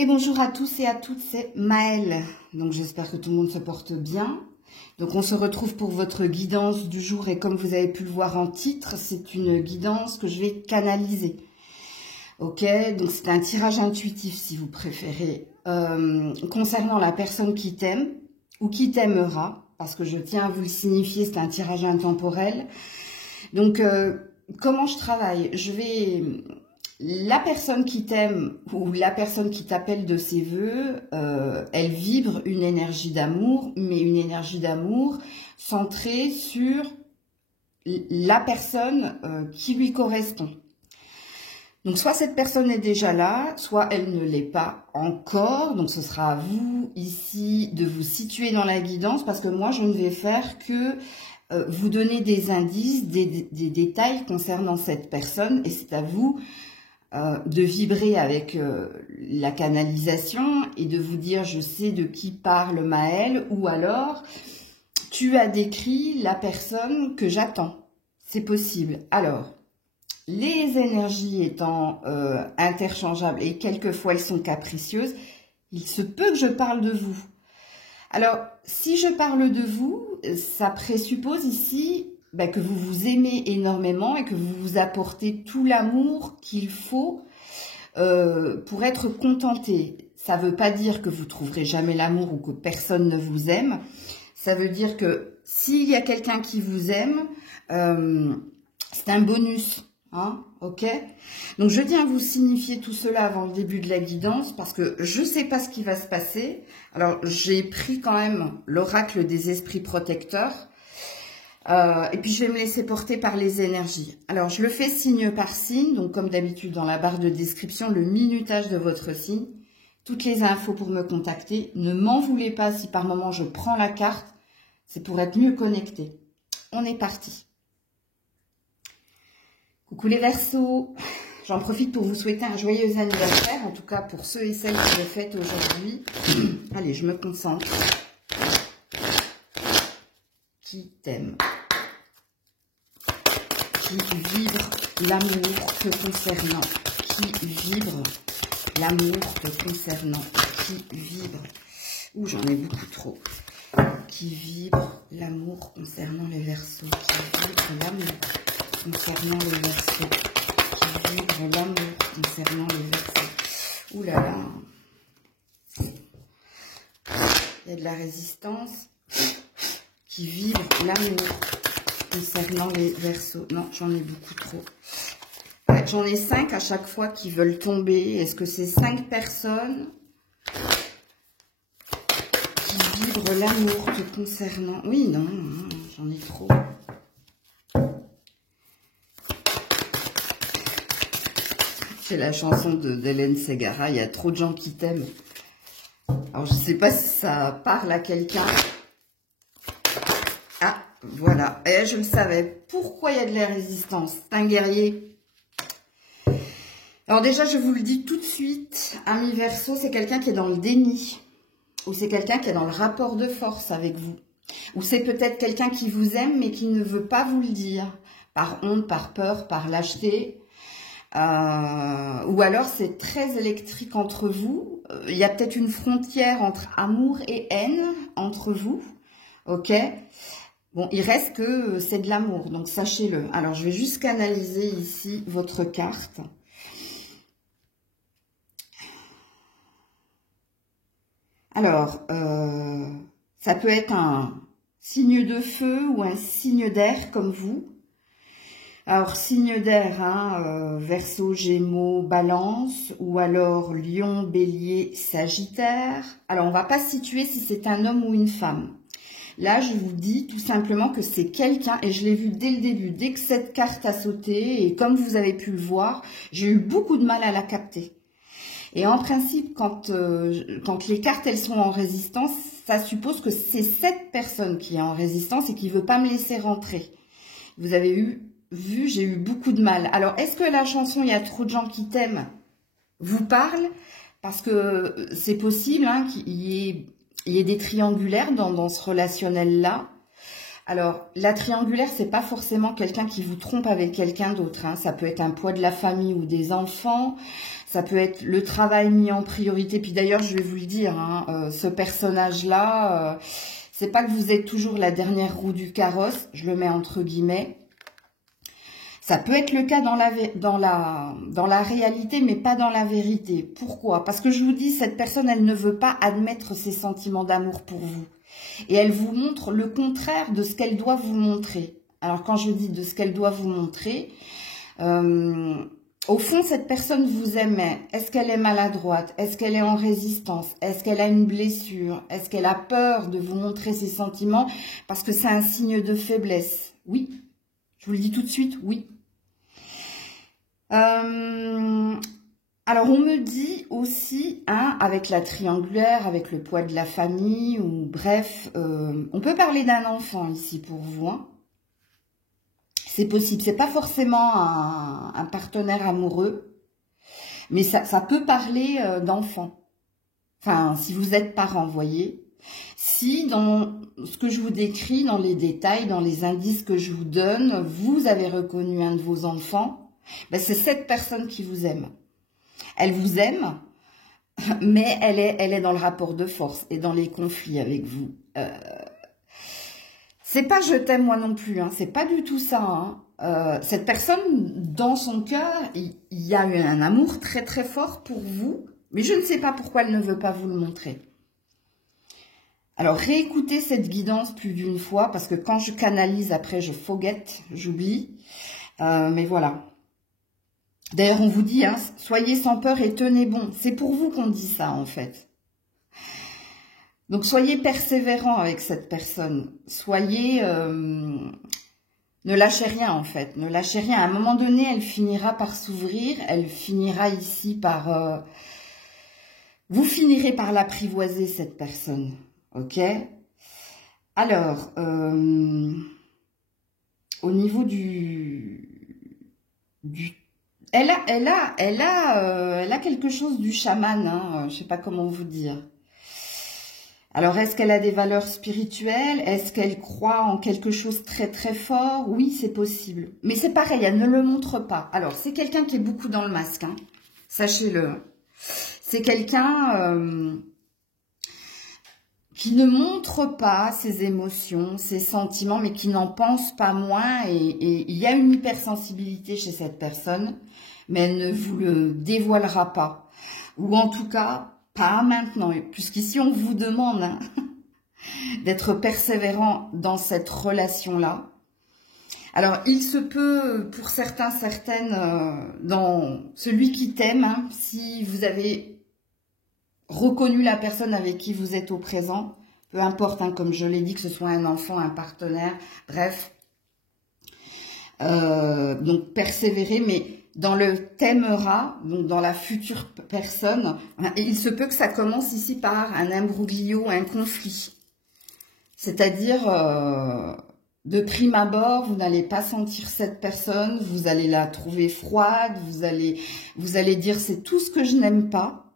Et bonjour à tous et à toutes, c'est Maëlle. Donc j'espère que tout le monde se porte bien. Donc on se retrouve pour votre guidance du jour et comme vous avez pu le voir en titre, c'est une guidance que je vais canaliser. Ok, donc c'est un tirage intuitif si vous préférez, concernant la personne qui t'aime ou qui t'aimera, parce que je tiens à vous le signifier, c'est un tirage intemporel. Donc comment je travaille? La personne qui t'aime ou la personne qui t'appelle de ses voeux, elle vibre une énergie d'amour, mais une énergie d'amour centrée sur la personne qui lui correspond. Donc soit cette personne est déjà là, soit elle ne l'est pas encore. Donc ce sera à vous ici de vous situer dans la guidance parce que moi je ne vais faire que vous donner des indices, des détails concernant cette personne et c'est à vous de vibrer avec la canalisation et de vous dire je sais de qui parle Maëlle ou alors tu as décrit la personne que j'attends. C'est possible. Alors, les énergies étant interchangeables et quelquefois elles sont capricieuses, il se peut que je parle de vous. Alors, si je parle de vous, ça présuppose ici que vous vous aimez énormément et que vous vous apportez tout l'amour qu'il faut pour être contenté. Ça ne veut pas dire que vous ne trouverez jamais l'amour ou que personne ne vous aime. Ça veut dire que s'il y a quelqu'un qui vous aime, c'est un bonus. Hein, ok. Donc je tiens à vous signifier tout cela avant le début de la guidance parce que je ne sais pas ce qui va se passer. Alors j'ai pris quand même l'oracle des esprits protecteurs. Et puis je vais me laisser porter par les énergies. Alors je le fais signe par signe, donc comme d'habitude dans la barre de description, le minutage de votre signe, toutes les infos pour me contacter. Ne m'en voulez pas si par moment je prends la carte, c'est pour être mieux connecté. On est parti. Coucou les Verseaux, j'en profite pour vous souhaiter un joyeux anniversaire, en tout cas pour ceux et celles qui le fêtent aujourd'hui. Allez, je me concentre. Qui t'aime? Qui vibre l'amour te concernant? Qui vibre l'amour te concernant? Qui vibre? Ouh, j'en ai beaucoup trop. Qui vibre l'amour concernant les Verseaux? Qui vibre l'amour concernant les Verseaux? Qui vibre l'amour concernant les Verseaux? Ouh là là. Il y a de la résistance. Qui vibre l'amour concernant les Verseaux. Non, j'en ai beaucoup trop. Ouais, j'en ai 5 à chaque fois qui veulent tomber. Est-ce que c'est 5 personnes qui vibrent l'amour te concernant? Oui, non, non, j'en ai trop. C'est la chanson d'Hélène Ségara. Il y a trop de gens qui t'aiment. Alors, je ne sais pas si ça parle à quelqu'un. Ah, voilà. Et je le savais. Pourquoi il y a de la résistance? C'est un guerrier. Alors déjà, je vous le dis tout de suite, ami Verseau, c'est quelqu'un qui est dans le déni. Ou c'est quelqu'un qui est dans le rapport de force avec vous. Ou c'est peut-être quelqu'un qui vous aime, mais qui ne veut pas vous le dire. Par honte, par peur, par lâcheté. Ou alors c'est très électrique entre vous. Il y a peut-être une frontière entre amour et haine entre vous. Ok? Bon, il reste que c'est de l'amour, donc sachez-le. Alors, je vais juste canaliser ici votre carte. Alors, ça peut être un signe de feu ou un signe d'air comme vous. Alors, signe d'air, hein, Verseau, Gémeaux, Balance, ou alors Lion, Bélier, Sagittaire. Alors, on ne va pas situer si c'est un homme ou une femme. Là, je vous dis tout simplement que c'est quelqu'un, et je l'ai vu dès le début, dès que cette carte a sauté, et comme vous avez pu le voir, j'ai eu beaucoup de mal à la capter. Et en principe, quand les cartes elles sont en résistance, ça suppose que c'est cette personne qui est en résistance et qui ne veut pas me laisser rentrer. Vous avez vu, j'ai eu beaucoup de mal. Alors, est-ce que la chanson « Il y a trop de gens qui t'aiment » vous parle? Parce que c'est possible hein, qu'il y ait des triangulaires dans ce relationnel-là. Alors, la triangulaire, c'est pas forcément quelqu'un qui vous trompe avec quelqu'un d'autre, hein. Ça peut être un poids de la famille ou des enfants. Ça peut être le travail mis en priorité. Puis d'ailleurs, je vais vous le dire, hein, ce personnage-là, c'est pas que vous êtes toujours la dernière roue du carrosse. Je le mets entre guillemets. Ça peut être le cas dans la réalité, mais pas dans la vérité. Pourquoi? Parce que je vous dis, cette personne, elle ne veut pas admettre ses sentiments d'amour pour vous. Et elle vous montre le contraire de ce qu'elle doit vous montrer. Alors, quand je dis de ce qu'elle doit vous montrer, au fond, cette personne vous aimait. Est-ce qu'elle est maladroite? Est-ce qu'elle est en résistance? Est-ce qu'elle a une blessure? Est-ce qu'elle a peur de vous montrer ses sentiments? Parce que c'est un signe de faiblesse. Oui, je vous le dis tout de suite, oui. Alors, on me dit aussi, hein, avec la triangulaire, avec le poids de la famille, ou bref, on peut parler d'un enfant ici pour vous. Hein. C'est possible. C'est pas forcément un partenaire amoureux, mais ça peut parler d'enfant. Enfin, si vous êtes parent, vous voyez. Si dans ce que je vous décris, dans les détails, dans les indices que je vous donne, vous avez reconnu un de vos enfants, ben c'est cette personne qui vous aime. Elle vous aime, mais elle est dans le rapport de force et dans les conflits avec vous. C'est pas je t'aime moi non plus, hein, c'est pas du tout ça. Hein. Cette personne, dans son cœur, il y a eu un amour très très fort pour vous, mais je ne sais pas pourquoi elle ne veut pas vous le montrer. Alors, réécoutez cette guidance plus d'une fois, parce que quand je canalise, après, je forget, j'oublie. Mais voilà. D'ailleurs, on vous dit, hein, soyez sans peur et tenez bon. C'est pour vous qu'on dit ça, en fait. Donc, soyez persévérant avec cette personne. Soyez... ne lâchez rien, en fait. Ne lâchez rien. À un moment donné, elle finira par s'ouvrir. Elle finira ici par... vous finirez par l'apprivoiser, cette personne. Ok? Alors, au niveau elle a quelque chose du chaman, hein, je sais pas comment vous dire. Alors, est-ce qu'elle a des valeurs spirituelles? Est-ce qu'elle croit en quelque chose très très fort? Oui, c'est possible. Mais c'est pareil, elle ne le montre pas. Alors, c'est quelqu'un qui est beaucoup dans le masque, hein, sachez-le. C'est quelqu'un qui ne montre pas ses émotions, ses sentiments, mais qui n'en pense pas moins. Et il y a une hypersensibilité chez cette personne, mais elle ne vous le dévoilera pas. Ou en tout cas, pas maintenant, puisqu'ici on vous demande, hein, d'être persévérant dans cette relation-là. Alors, il se peut, pour certains, certaines, dans celui qui t'aime, hein, si vous avez reconnu la personne avec qui vous êtes au présent, peu importe, hein, comme je l'ai dit, que ce soit un enfant, un partenaire, bref. Donc, persévérer, mais dans le t'aimeras, donc dans la future personne, il se peut que ça commence ici par un imbroglio, un conflit. C'est-à-dire, de prime abord, vous n'allez pas sentir cette personne, vous allez la trouver froide, vous allez dire c'est tout ce que je n'aime pas.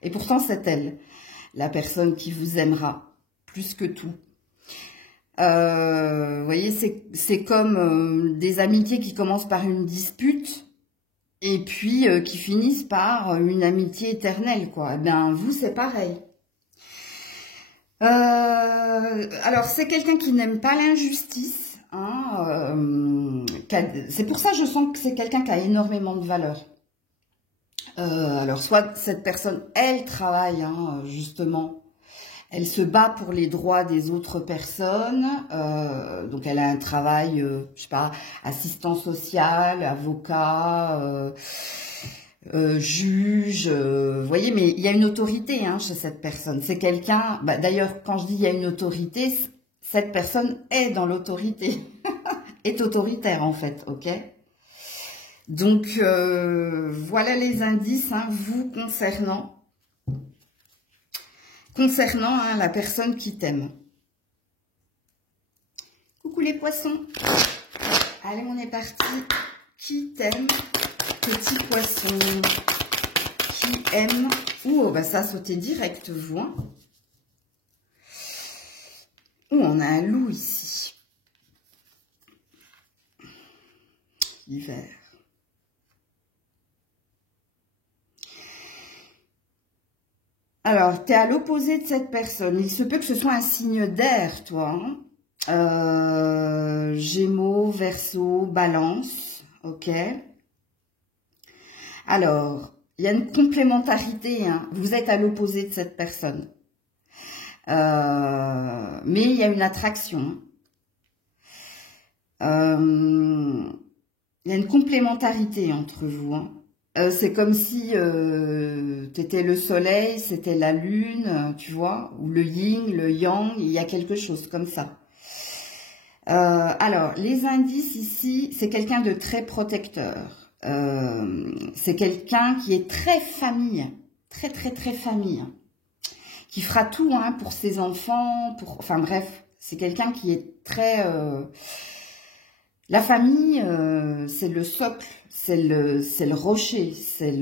Et pourtant, c'est elle, la personne qui vous aimera plus que tout. Vous voyez, c'est comme des amitiés qui commencent par une dispute et puis qui finissent par une amitié éternelle, quoi. Eh bien, vous, c'est pareil. Alors, c'est quelqu'un qui n'aime pas l'injustice. Hein, c'est pour ça que je sens que c'est quelqu'un qui a énormément de valeur. Alors, soit cette personne, elle travaille, hein, justement, elle se bat pour les droits des autres personnes, donc elle a un travail, je sais pas, assistant social, avocat, juge, vous voyez, mais il y a une autorité, hein, chez cette personne. C'est quelqu'un, bah, d'ailleurs, quand je dis il y a une autorité, cette personne est dans l'autorité, est autoritaire en fait, ok? Donc, voilà les indices, hein, vous concernant hein, la personne qui t'aime. Coucou les poissons. Allez, on est parti. Qui t'aime, petit poisson? Qui aime? Ouh, bah ça a sauté direct, vous. Hein. Ouh, on a un loup ici. l'hiver. Alors, tu es à l'opposé de cette personne. Il se peut que ce soit un signe d'air, toi. Gémeaux, Verseau, Balance. Ok. Alors, il y a une complémentarité. Hein. Vous êtes à l'opposé de cette personne. Mais il y a une attraction. Il y a une complémentarité entre vous. Hein. C'est comme si tu étais le soleil, c'était la lune, tu vois, ou le yin, le yang, il y a quelque chose comme ça. Alors, les indices ici, c'est quelqu'un de très protecteur. C'est quelqu'un qui est très famille, très famille, qui fera tout hein, pour ses enfants, enfin bref, c'est quelqu'un qui est très... La famille, c'est le socle, c'est le rocher, c'est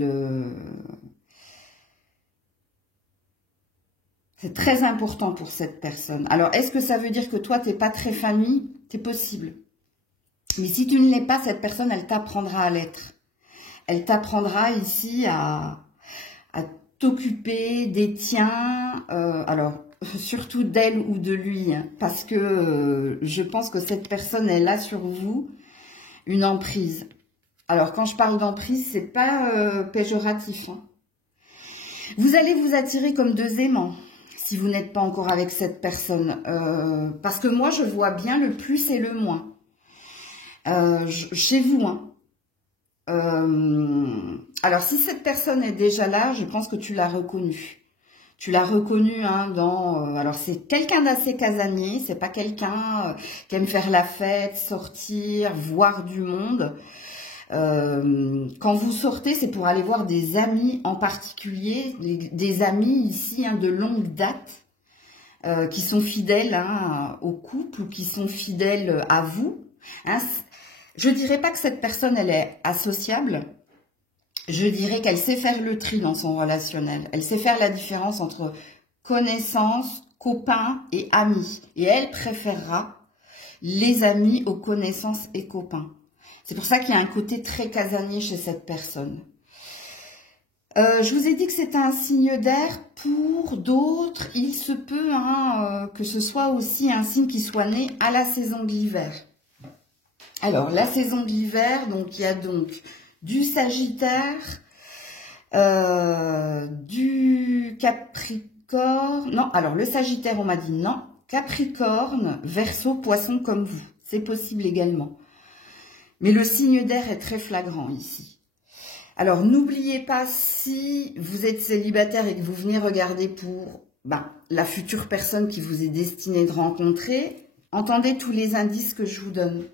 très important pour cette personne. Alors, est-ce que ça veut dire que toi, tu n'es pas très famille? C'est possible. Mais si tu ne l'es pas, cette personne, elle t'apprendra à l'être. Elle t'apprendra ici à t'occuper des tiens, alors surtout d'elle ou de lui, hein, parce que je pense que cette personne, elle a sur vous une emprise. Alors, quand je parle d'emprise, c'est pas péjoratif. Hein. Vous allez vous attirer comme deux aimants, si vous n'êtes pas encore avec cette personne. Parce que moi, je vois bien le plus et le moins. Chez vous, hein. Alors, si cette personne est déjà là, je pense que tu l'as reconnue. Tu l'as reconnu hein, dans... alors, c'est quelqu'un d'assez casanier. C'est pas quelqu'un qui aime faire la fête, sortir, voir du monde. Quand vous sortez, c'est pour aller voir des amis en particulier. Des amis ici hein, de longue date. Qui sont fidèles hein, au couple ou qui sont fidèles à vous. Hein. Je dirais pas que cette personne, elle est associable. Je dirais qu'elle sait faire le tri dans son relationnel. Elle sait faire la différence entre connaissances, copains et amis. Et elle préférera les amis aux connaissances et copains. C'est pour ça qu'il y a un côté très casanier chez cette personne. Je vous ai dit que c'était un signe d'air. Pour d'autres, il se peut hein, que ce soit aussi un signe qui soit né à la saison de l'hiver. Alors, la saison de l'hiver, donc il y a donc du Sagittaire, du Capricorne. Non, alors le Sagittaire, on m'a dit non. Capricorne, Verseau, Poisson comme vous. C'est possible également. Mais le signe d'air est très flagrant ici. Alors, n'oubliez pas, si vous êtes célibataire et que vous venez regarder pour la future personne qui vous est destinée de rencontrer, entendez tous les indices que je vous donne.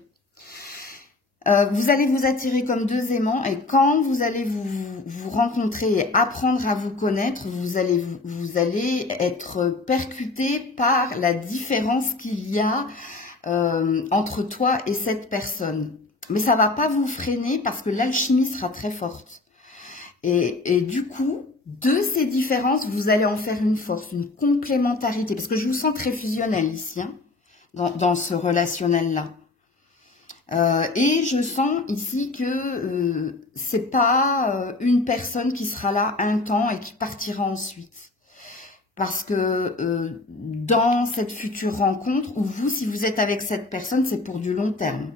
Vous allez vous attirer comme deux aimants et quand vous allez vous rencontrer et apprendre à vous connaître, vous allez être percuté par la différence qu'il y a entre toi et cette personne. Mais ça va pas vous freiner parce que l'alchimie sera très forte. Et du coup, de ces différences, vous allez en faire une force, une complémentarité. Parce que je vous sens très fusionnel ici, hein, dans ce relationnel-là. Et je sens ici que c'est pas une personne qui sera là un temps et qui partira ensuite. Parce que dans cette future rencontre, ou vous, si vous êtes avec cette personne, c'est pour du long terme.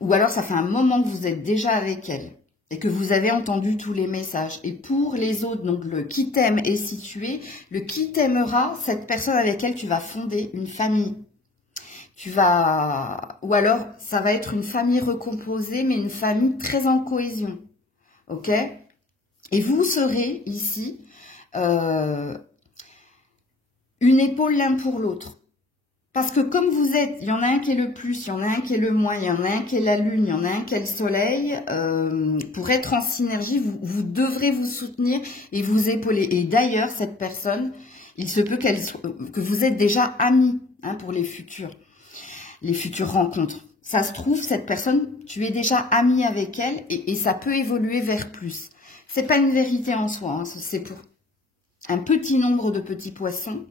Ou alors ça fait un moment que vous êtes déjà avec elle et que vous avez entendu tous les messages. Et pour les autres, donc le qui t'aime est situé, le qui t'aimera, cette personne avec elle, tu vas fonder une famille. Ou alors ça va être une famille recomposée, mais une famille très en cohésion. Ok? Et vous serez ici une épaule l'un pour l'autre. Parce que comme vous êtes, il y en a un qui est le plus, il y en a un qui est le moins, il y en a un qui est la lune, il y en a un qui est le soleil. Pour être en synergie, vous devrez vous soutenir et vous épauler. Et d'ailleurs, cette personne, il se peut que vous êtes déjà amis hein, pour les futures rencontres. Ça se trouve, cette personne, tu es déjà ami avec elle et ça peut évoluer vers plus. C'est pas une vérité en soi, hein, c'est pour un petit nombre de petits poissons.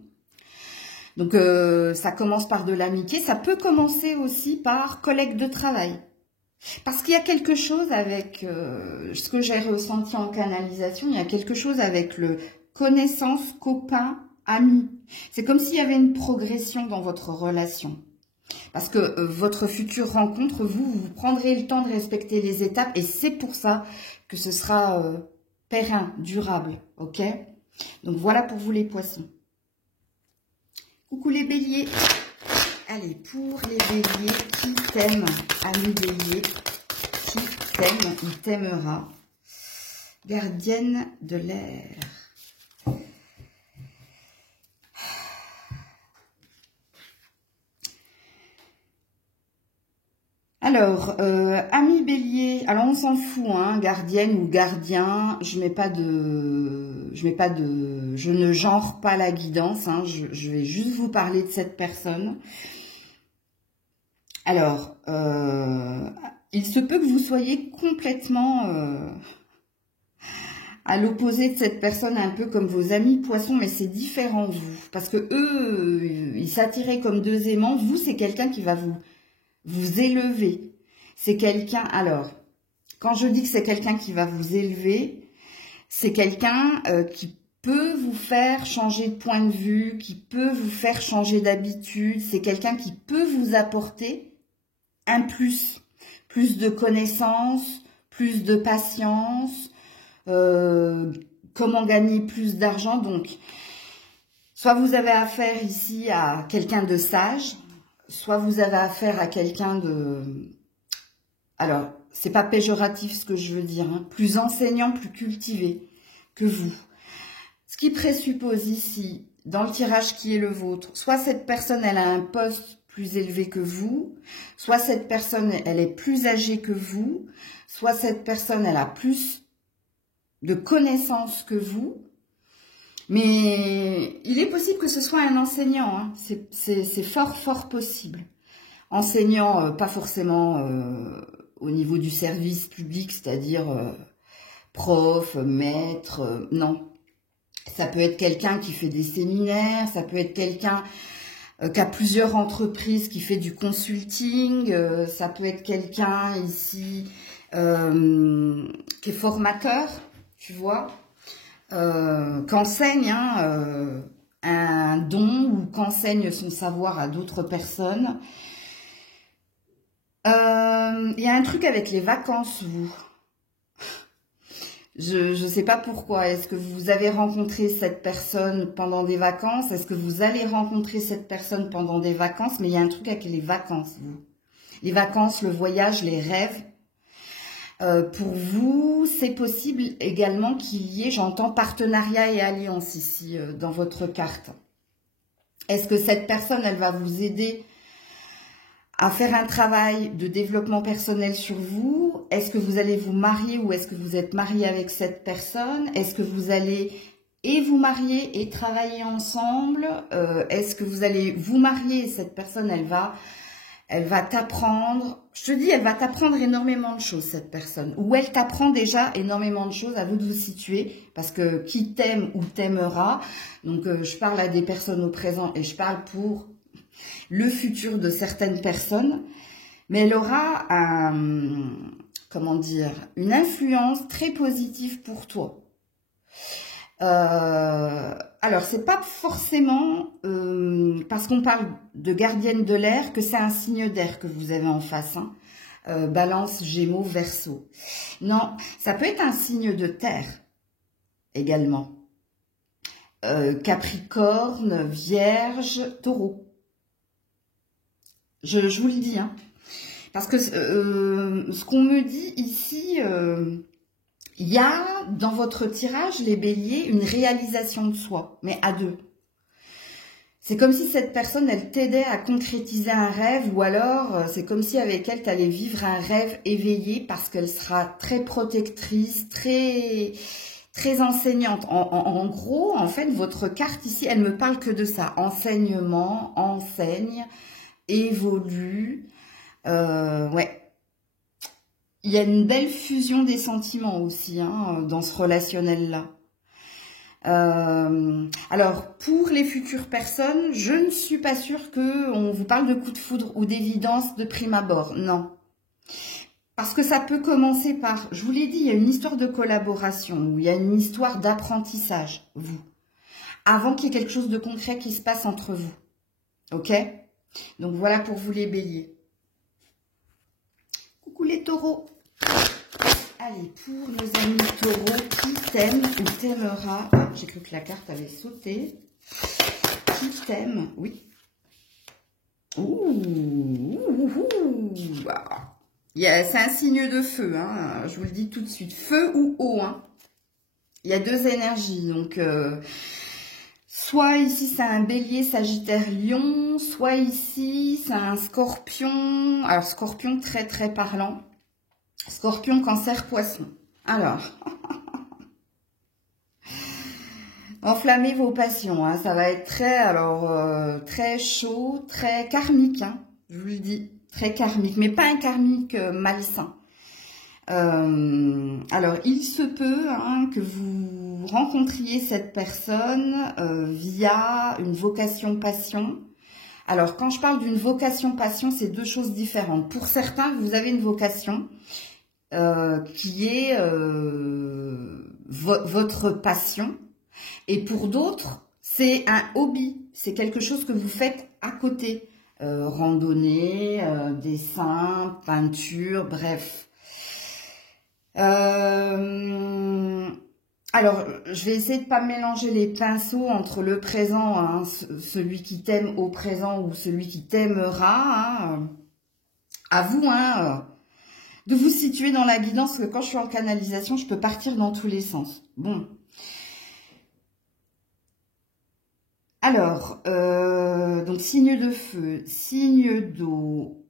Donc, ça commence par de l'amitié. Ça peut commencer aussi par collègues de travail. Parce qu'il y a quelque chose avec ce que j'ai ressenti en canalisation, il y a quelque chose avec le connaissance, copain, ami. C'est comme s'il y avait une progression dans votre relation. Parce que votre future rencontre, vous prendrez le temps de respecter les étapes et c'est pour ça que ce sera périn, durable, ok? Donc voilà pour vous les poissons. Coucou les béliers. Allez, pour les béliers, qui t'aime, ami bélier, qui t'aime, il t'aimera. Gardienne de l'air. Alors, ami bélier, alors on s'en fout, hein, gardienne ou gardien, je ne genre pas la guidance, hein, je vais juste vous parler de cette personne. Alors, il se peut que vous soyez complètement à l'opposé de cette personne, un peu comme vos amis poissons, mais c'est différent vous, parce que eux, ils s'attiraient comme deux aimants, vous c'est quelqu'un qui va vous élever. C'est quelqu'un, alors, quand je dis que c'est quelqu'un qui va vous élever, c'est quelqu'un qui peut vous faire changer de point de vue, qui peut vous faire changer d'habitude, c'est quelqu'un qui peut vous apporter un plus de connaissances, plus de patience, comment gagner plus d'argent. Donc, soit vous avez affaire ici à quelqu'un de sage, soit vous avez affaire à quelqu'un de... Alors, c'est pas péjoratif ce que je veux dire, hein, plus enseignant, plus cultivé que vous. Ce qui présuppose ici, dans le tirage qui est le vôtre, soit cette personne, elle a un poste plus élevé que vous, soit cette personne, elle est plus âgée que vous, soit cette personne, elle a plus de connaissances que vous. Mais il est possible que ce soit un enseignant, hein. C'est fort possible. Enseignant, pas forcément au niveau du service public, c'est-à-dire prof, maître, non. Ça peut être quelqu'un qui fait des séminaires, ça peut être quelqu'un qui a plusieurs entreprises, qui fait du consulting, ça peut être quelqu'un ici qui est formateur, tu vois. Qu'enseigne un don ou qu'enseigne son savoir à d'autres personnes. Il y a un truc avec les vacances, vous. Je ne sais pas pourquoi. Est-ce que vous avez rencontré cette personne pendant des vacances? Est-ce que vous allez rencontrer cette personne pendant des vacances? Mais il y a un truc avec les vacances, vous. Les vacances, le voyage, les rêves. Pour vous, c'est possible également qu'il y ait, j'entends, partenariat et alliance ici dans votre carte. Est-ce que cette personne, elle va vous aider à faire un travail de développement personnel sur vous? Est-ce que vous allez vous marier ou est-ce que vous êtes marié avec cette personne? Est-ce que vous allez et vous marier et travailler ensemble? Est-ce que vous allez vous marier et cette personne, elle va t'apprendre, je te dis, elle va t'apprendre énormément de choses, cette personne. Ou elle t'apprend déjà énormément de choses, à vous de vous situer, parce que qui t'aime ou t'aimera. Donc, je parle à des personnes au présent et je parle pour le futur de certaines personnes. Mais elle aura comment dire, une influence très positive pour toi. Alors, c'est pas forcément parce qu'on parle de gardienne de l'air que c'est un signe d'air que vous avez en face. Hein. Balance, Gémeaux, Verseau. Non, ça peut être un signe de terre également. Capricorne, Vierge, Taureau. Je vous le dis, hein. Parce que ce qu'on me dit ici... il y a dans votre tirage, les béliers, une réalisation de soi, mais à deux. C'est comme si cette personne, elle t'aidait à concrétiser un rêve, ou alors c'est comme si avec elle, tu allais vivre un rêve éveillé parce qu'elle sera très protectrice, très enseignante. En gros, en fait, votre carte ici, elle me parle que de ça. Enseignement, enseigne, évolue, ouais. Il y a une belle fusion des sentiments aussi hein, dans ce relationnel-là. Alors, pour les futures personnes, je ne suis pas sûre qu'on vous parle de coup de foudre ou d'évidence de prime abord. Non. Parce que ça peut commencer par, je vous l'ai dit, il y a une histoire de collaboration, ou il y a une histoire d'apprentissage, vous. Avant qu'il y ait quelque chose de concret qui se passe entre vous. Ok? Donc voilà pour vous les béliers. Coucou les taureaux. Allez, pour nos amis taureaux, qui t'aime ou t'aimera? Ah, j'ai cru que la carte avait sauté. Qui t'aime? Oui. C'est un signe de feu, hein, je vous le dis tout de suite. Feu ou eau, hein. Il y a deux énergies, donc soit ici c'est un bélier, sagittaire, lion, soit ici c'est un scorpion. Alors scorpion très très parlant. Scorpion, cancer, poisson. Alors, enflammez vos passions, hein, ça va être très chaud, très karmique, hein, je vous le dis, très karmique, mais pas un karmique malsain. Alors, il se peut hein, que vous rencontriez cette personne via une vocation-passion. Alors, quand je parle d'une vocation-passion, c'est deux choses différentes. Pour certains, vous avez une vocation qui est votre passion. Et pour d'autres, c'est un hobby. C'est quelque chose que vous faites à côté. Randonnée, dessin, peinture, bref. Alors, je vais essayer de pas mélanger les pinceaux entre le présent, hein, celui qui t'aime au présent ou celui qui t'aimera. Hein. À vous, hein, de vous situer dans la guidance, parce que quand je suis en canalisation, je peux partir dans tous les sens. Bon. Alors, donc signe de feu, signe d'eau,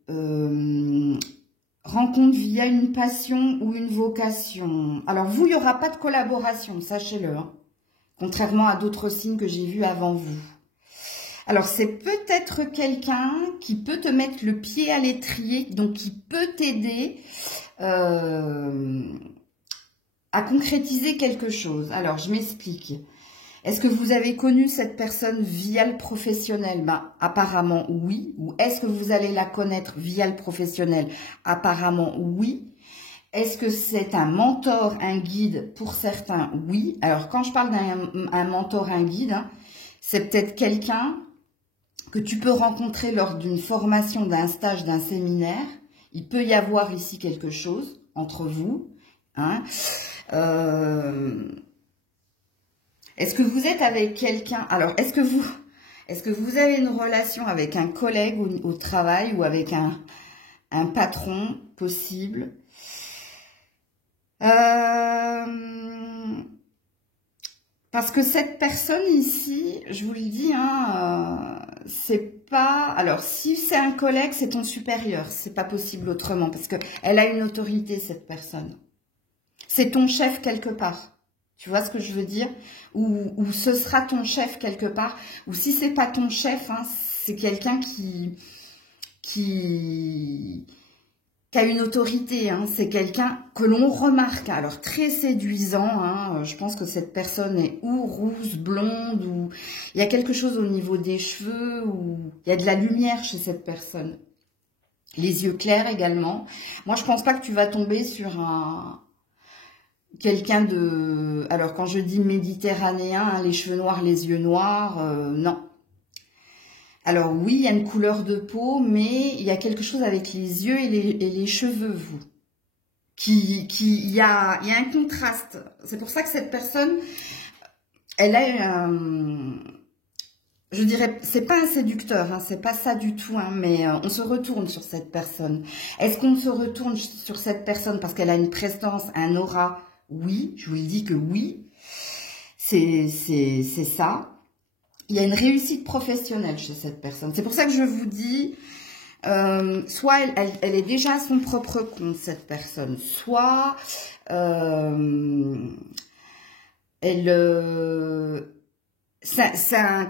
rencontre via une passion ou une vocation. Alors vous, il n'y aura pas de collaboration, sachez-le, hein, contrairement à d'autres signes que j'ai vus avant vous. Alors c'est peut-être quelqu'un qui peut te mettre le pied à l'étrier, donc qui peut t'aider à concrétiser quelque chose. Alors je m'explique. Est-ce que vous avez connu cette personne via le professionnel? Ben, apparemment oui. Ou est-ce que vous allez la connaître via le professionnel? Apparemment oui. Est-ce que c'est un mentor, un guide? Pour certains, oui. Alors quand je parle d'un mentor, un guide, hein, c'est peut-être quelqu'un que tu peux rencontrer lors d'une formation, d'un stage, d'un séminaire. Il peut y avoir ici quelque chose entre vous. Hein. Est-ce que vous êtes avec quelqu'un? Alors, est-ce que vous avez une relation avec un collègue au travail ou avec un patron possible? Parce que cette personne ici, je vous le dis, hein, c'est pas... Alors, si c'est un collègue, c'est ton supérieur. C'est pas possible autrement parce que elle a une autorité, cette personne. C'est ton chef quelque part. Tu vois ce que je veux dire? Ou ce sera ton chef quelque part. Ou si c'est pas ton chef, hein, c'est quelqu'un qui a une autorité. Hein, c'est quelqu'un que l'on remarque. Alors très séduisant. Hein, je pense que cette personne est ou rousse, blonde, ou il y a quelque chose au niveau des cheveux, ou il y a de la lumière chez cette personne. Les yeux clairs également. Moi, je pense pas que tu vas tomber sur quelqu'un de... Alors, quand je dis méditerranéen, hein, les cheveux noirs, les yeux noirs, non. Alors, oui, il y a une couleur de peau, mais il y a quelque chose avec les yeux et les cheveux, vous. Il y a un contraste. C'est pour ça que cette personne, elle a je dirais, c'est pas un séducteur, hein, c'est pas ça du tout, hein, mais on se retourne sur cette personne. Est-ce qu'on se retourne sur cette personne parce qu'elle a une prestance, un aura? Oui, je vous le dis que oui, c'est ça. Il y a une réussite professionnelle chez cette personne. C'est pour ça que je vous dis, soit elle est déjà à son propre compte, cette personne, soit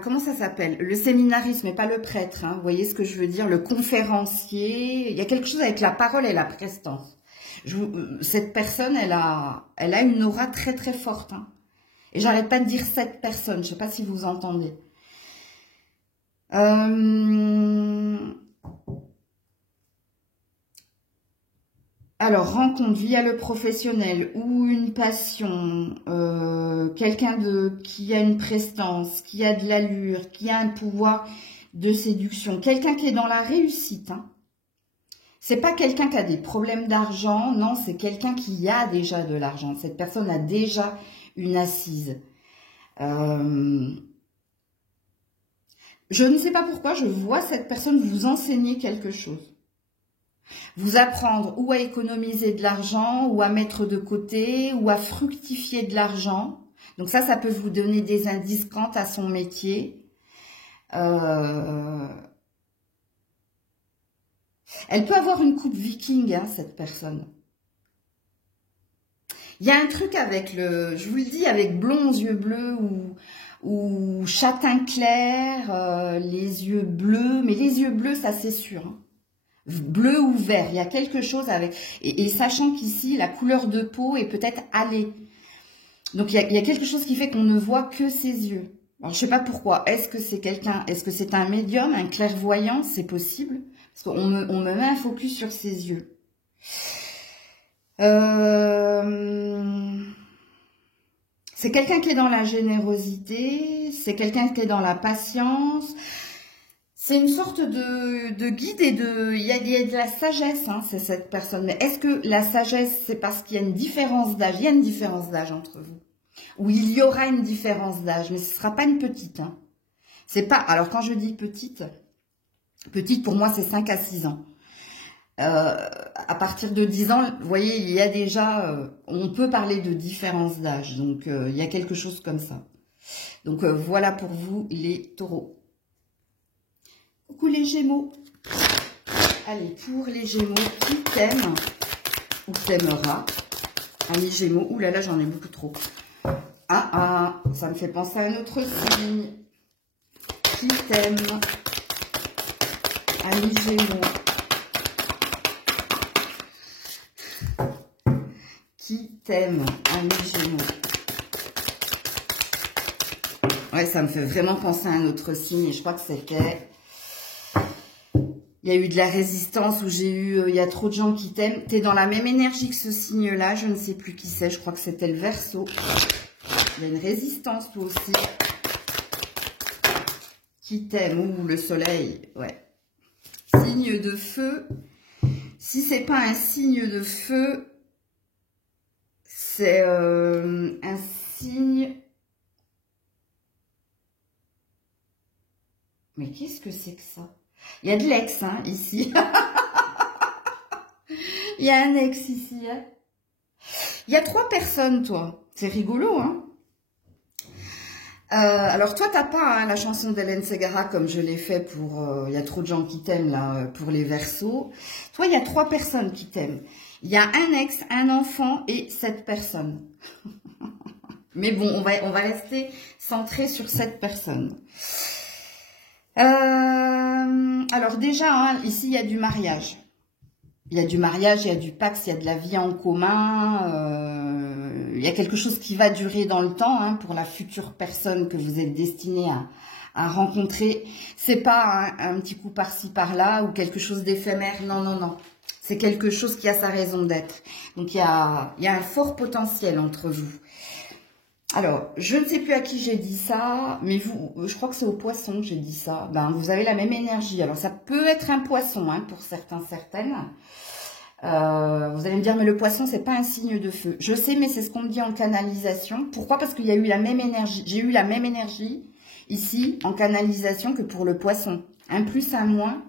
comment ça s'appelle? Le séminariste, mais pas le prêtre. Hein, vous voyez ce que je veux dire? Le conférencier. Il y a quelque chose avec la parole et la prestance. Cette personne, elle a une aura très très forte. Hein. Et j'arrête pas de dire cette personne. Je ne sais pas si vous entendez. Alors, rencontre via le professionnel ou une passion, quelqu'un qui a une prestance, qui a de l'allure, qui a un pouvoir de séduction, quelqu'un qui est dans la réussite. Hein. C'est pas quelqu'un qui a des problèmes d'argent, non, c'est quelqu'un qui a déjà de l'argent. Cette personne a déjà une assise. Je ne sais pas pourquoi, je vois cette personne vous enseigner quelque chose. Vous apprendre ou à économiser de l'argent, ou à mettre de côté, ou à fructifier de l'argent. Donc ça peut vous donner des indices quant à son métier. Elle peut avoir une coupe viking, hein, cette personne. Il y a un truc avec je vous le dis, avec blond aux yeux bleus ou châtain clair, les yeux bleus. Mais les yeux bleus, ça c'est sûr. Hein. Bleu ou vert, il y a quelque chose avec... Et sachant qu'ici, la couleur de peau est peut-être allée. Donc, il y a quelque chose qui fait qu'on ne voit que ses yeux. Alors, je sais pas pourquoi. Est-ce que c'est quelqu'un... Est-ce que c'est un médium, un clairvoyant? C'est possible. Parce qu'on me met un focus sur ses yeux. C'est quelqu'un qui est dans la générosité. C'est quelqu'un qui est dans la patience. C'est une sorte de guide et il y a de la sagesse, hein, c'est cette personne. Mais est-ce que la sagesse, c'est parce qu'il y a une différence d'âge? Il y a une différence d'âge entre vous. Ou il y aura une différence d'âge, mais ce ne sera pas une petite. Hein. C'est pas. Alors quand je dis petite pour moi c'est 5 à 6 ans. À partir de 10 ans, vous voyez, il y a déjà, on peut parler de différence d'âge. Donc il y a quelque chose comme ça. Donc voilà pour vous les taureaux. Coucou les Gémeaux. Allez, pour les Gémeaux, qui t'aime ou t'aimera? Allez, Gémeaux. Ouh là là, j'en ai beaucoup trop. Ah, ça me fait penser à un autre signe. Qui t'aime? Allez, Gémeaux. Qui t'aime? Allez, Gémeaux. Ouais, ça me fait vraiment penser à un autre signe et je crois que c'était... Il y a eu de la résistance où j'ai eu, il y a trop de gens qui t'aiment. Tu es dans la même énergie que ce signe-là, je ne sais plus qui c'est, je crois que c'était le Verseau. Il y a une résistance toi aussi. Qui t'aime, ou le soleil, ouais. Signe de feu. Si c'est pas un signe de feu, c'est un signe... Mais qu'est-ce que c'est que ça? Il y a de l'ex, hein, ici. Il y a un ex ici. Hein. Il y a 3 personnes, toi. C'est rigolo, hein. Alors, toi, t'as pas hein, la chanson d'Hélène Ségara comme je l'ai fait pour... Il y a trop de gens qui t'aiment, là, pour les Verseaux. Toi, il y a 3 personnes qui t'aiment. Il y a un ex, un enfant et 7 personnes. Mais bon, on va rester centré sur 7 personnes. Alors déjà, hein, ici, il y a du mariage. Il y a du mariage, il y a du Pax, il y a de la vie en commun. Il y a quelque chose qui va durer dans le temps hein, pour la future personne que vous êtes destiné à rencontrer. C'est pas un petit coup par-ci, par-là ou quelque chose d'éphémère. Non, non, non. C'est quelque chose qui a sa raison d'être. Donc, il y a un fort potentiel entre vous. Alors, je ne sais plus à qui j'ai dit ça, mais vous, je crois que c'est au poisson que j'ai dit ça. Ben, vous avez la même énergie. Alors, ça peut être un poisson, hein, pour certains, certaines. Vous allez me dire, mais le poisson, c'est pas un signe de feu. Je sais, mais c'est ce qu'on me dit en canalisation. Pourquoi? Parce qu'il y a eu la même énergie. J'ai eu la même énergie ici, en canalisation, que pour le poisson. Un plus, un moins.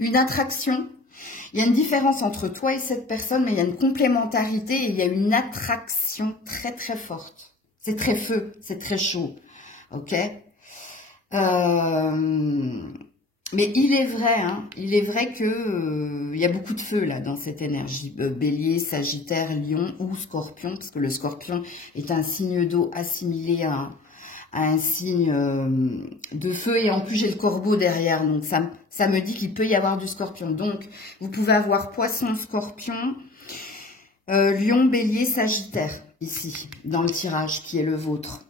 Une attraction. Il y a une différence entre toi et cette personne, mais il y a une complémentarité et il y a une attraction très très forte. C'est très feu, c'est très chaud, ok. Mais il est vrai que il y a beaucoup de feu là dans cette énergie. Bélier, Sagittaire, Lion ou Scorpion, parce que le Scorpion est un signe d'eau assimilé à un signe de feu et en plus j'ai le corbeau derrière, donc ça me dit qu'il peut y avoir du Scorpion. Donc vous pouvez avoir Poisson, Scorpion, Lion, Bélier, Sagittaire ici dans le tirage qui est le vôtre.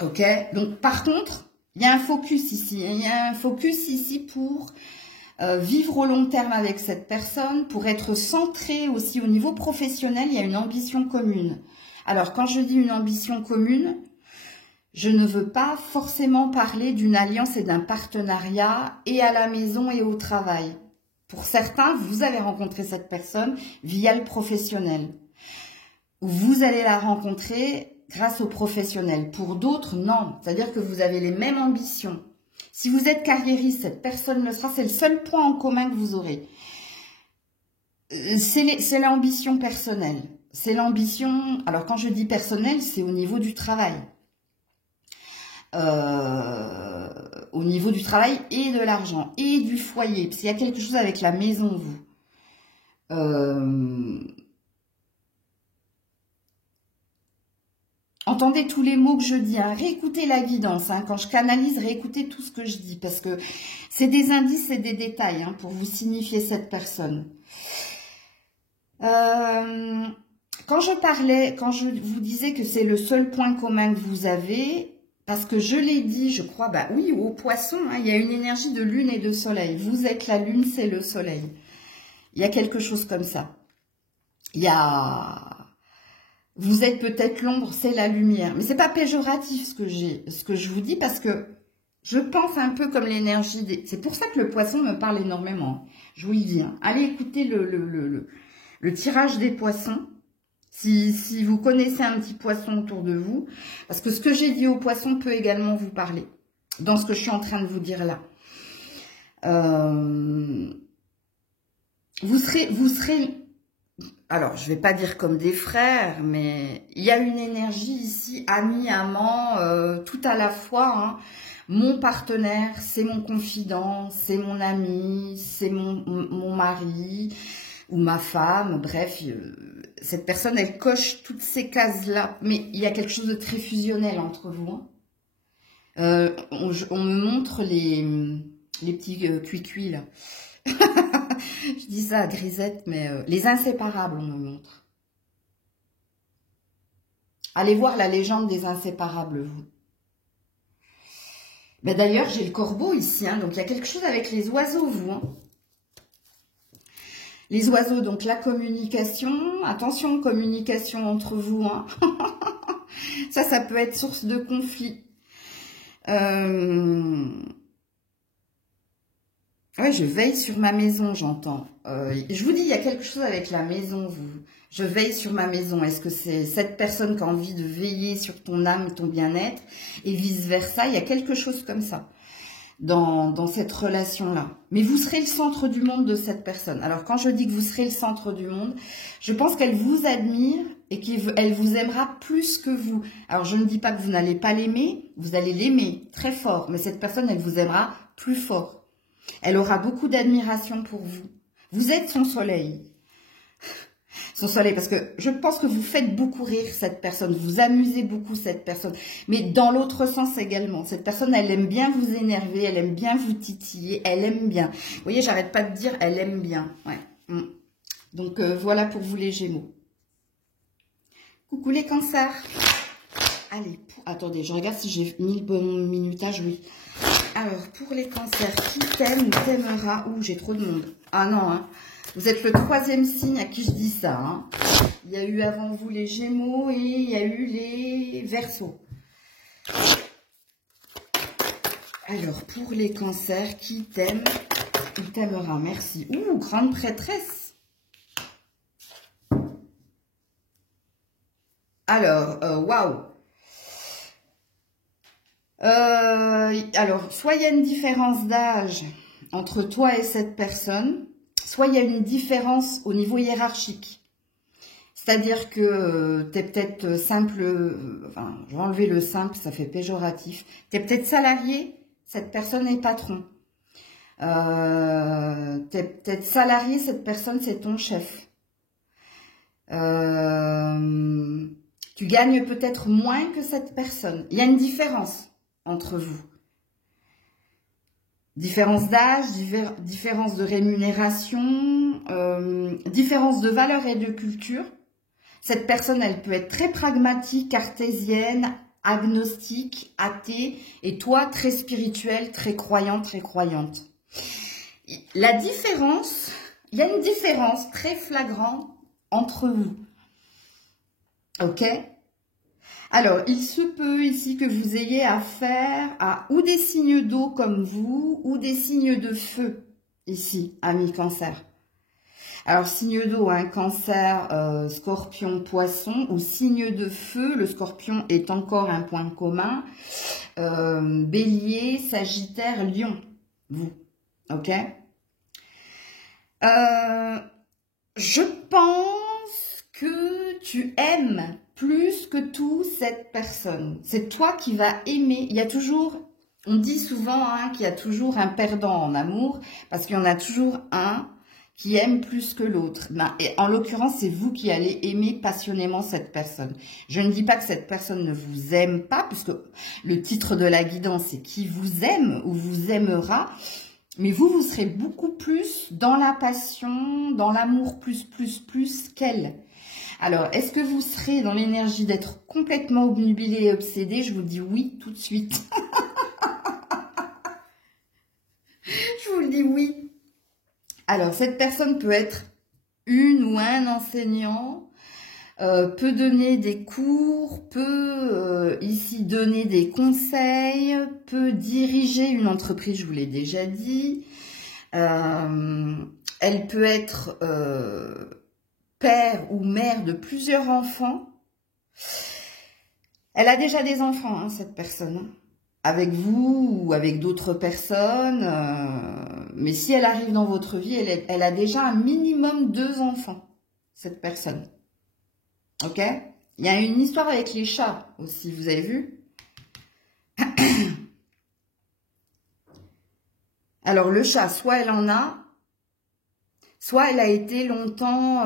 Ok, donc par contre il y a un focus ici, il y a un focus ici pour vivre au long terme avec cette personne, pour être centré aussi au niveau professionnel, il y a une ambition commune. Alors, quand je dis une ambition commune, je ne veux pas forcément parler d'une alliance et d'un partenariat et à la maison et au travail. Pour certains, vous avez rencontré cette personne via le professionnel. Vous allez la rencontrer grâce au professionnel. Pour d'autres, non. C'est-à-dire que vous avez les mêmes ambitions. Si vous êtes carriériste, cette personne le sera. C'est le seul point en commun que vous aurez. C'est l'ambition personnelle. C'est l'ambition... Alors, quand je dis personnelle, c'est au niveau du travail. Au niveau du travail et de l'argent et du foyer. S'il y a quelque chose avec la maison, vous... Entendez tous les mots que je dis, hein. Réécoutez la guidance, hein. Quand je canalise, réécoutez tout ce que je dis, parce que c'est des indices et des détails, hein, pour vous signifier cette personne. Quand je vous disais que c'est le seul point commun que vous avez, parce que je l'ai dit, je crois, bah oui, au poisson, hein, il y a une énergie de lune et de soleil. Vous êtes la lune, c'est le soleil. Il y a quelque chose comme ça. Il y a... Vous êtes peut-être l'ombre, c'est la lumière. Mais c'est pas péjoratif ce que je vous dis, parce que je pense un peu comme l'énergie des... C'est pour ça que le poisson me parle énormément. Je vous le dis. Hein. Allez écouter le tirage des poissons. Si vous connaissez un petit poisson autour de vous. Parce que ce que j'ai dit au poisson peut également vous parler. Dans ce que je suis en train de vous dire là. Vous serez... Alors, je ne vais pas dire comme des frères, mais il y a une énergie ici, ami, amant, tout à la fois. Hein. Mon partenaire, c'est mon confident, c'est mon ami, c'est mon mari ou ma femme. Bref, cette personne, elle coche toutes ces cases-là. Mais il y a quelque chose de très fusionnel entre vous. Hein. On me montre les petits cuicuis là. Je dis ça à Grisette, mais les inséparables, on me montre. Allez voir la légende des inséparables, vous. Mais d'ailleurs, j'ai le corbeau ici, hein, donc il y a quelque chose avec les oiseaux, vous. Hein. Les oiseaux, donc la communication. Attention, communication entre vous. Hein. Ça peut être source de conflit. Ouais, je veille sur ma maison, j'entends. Je vous dis, il y a quelque chose avec la maison, vous. Je veille sur ma maison. Est-ce que c'est cette personne qui a envie de veiller sur ton âme, ton bien-être, et vice-versa? Il y a quelque chose comme ça dans cette relation-là. Mais vous serez le centre du monde de cette personne. Alors, quand je dis que vous serez le centre du monde, je pense qu'elle vous admire et qu'elle vous aimera plus que vous. Alors, je ne dis pas que vous n'allez pas l'aimer, vous allez l'aimer très fort, mais cette personne, elle vous aimera plus fort. Elle aura beaucoup d'admiration pour vous. Vous êtes son soleil. Son soleil, parce que je pense que vous faites beaucoup rire cette personne. Vous amusez beaucoup cette personne. Mais dans l'autre sens également. Cette personne, elle aime bien vous énerver. Elle aime bien vous titiller. Elle aime bien. Vous voyez, j'arrête pas de dire elle aime bien. Ouais. Donc, voilà pour vous les Gémeaux. Coucou les cancers. Allez, attendez, je regarde si j'ai mis le bon minutage. Oui. Alors, pour les cancers, qui t'aime ou t'aimera? Ouh, j'ai trop de monde. Ah non, hein. Vous êtes le 3e signe à qui je dis ça. Hein. Il y a eu avant vous les Gémeaux et il y a eu les Verseaux. Alors, pour les cancers, qui t'aime ou t'aimera? Merci. Ouh, grande prêtresse. Alors, waouh. Alors, soit il y a une différence d'âge entre toi et cette personne, soit il y a une différence au niveau hiérarchique. C'est-à-dire que tu es peut-être simple, enfin, je vais enlever le simple, ça fait péjoratif. Tu es peut-être salarié, cette personne est patron. Tu es peut-être salarié, cette personne c'est ton chef. Tu gagnes peut-être moins que cette personne. Il y a une différence entre vous. Différence d'âge, différence de rémunération, différence de valeur et de culture. Cette personne, elle peut être très pragmatique, cartésienne, agnostique, athée, et toi, très spirituelle, très croyante, très croyante. La différence, il y a une différence très flagrante entre vous. Ok? Alors, il se peut ici que vous ayez affaire à ou des signes d'eau comme vous, ou des signes de feu, ici, amis cancer. Alors, signe d'eau, hein, cancer, scorpion, poisson, ou signe de feu, le scorpion est encore un point commun, bélier, sagittaire, lion, vous, ok? Je pense que tu aimes plus que tout cette personne. C'est toi qui vas aimer. Il y a toujours, on dit souvent hein, qu'il y a toujours un perdant en amour, parce qu'il y en a toujours un qui aime plus que l'autre. Et en l'occurrence, c'est vous qui allez aimer passionnément cette personne. Je ne dis pas que cette personne ne vous aime pas, puisque le titre de la guidance, c'est qui vous aime ou vous aimera. Mais vous serez beaucoup plus dans la passion, dans l'amour plus qu'elle. Alors, est-ce que vous serez dans l'énergie d'être complètement obnubilé et obsédé? Je vous dis oui tout de suite. Je vous le dis oui. Alors, cette personne peut être une ou un enseignant, peut donner des cours, peut ici donner des conseils, peut diriger une entreprise, je vous l'ai déjà dit. Elle peut être père ou mère de plusieurs enfants. Elle a déjà des enfants, hein, cette personne, avec vous ou avec d'autres personnes. Mais si elle arrive dans votre vie, elle a déjà un minimum 2 enfants, cette personne. Ok? Il y a une histoire avec les chats aussi, vous avez vu? Alors, le chat, soit elle en a, soit elle a été longtemps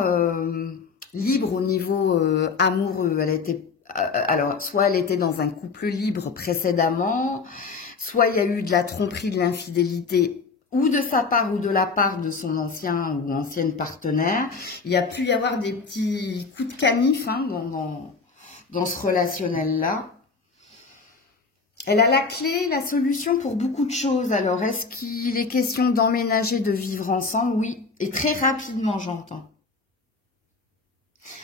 libre au niveau amoureux. Elle a été, alors, soit elle était dans un couple libre précédemment, soit il y a eu de la tromperie, de l'infidélité, ou de sa part ou de la part de son ancien ou ancienne partenaire. Il y a pu y avoir des petits coups de canif hein, dans ce relationnel-là. Elle a la clé, la solution pour beaucoup de choses. Alors, est-ce qu'il est question d'emménager, de vivre ensemble? Oui, et très rapidement, j'entends.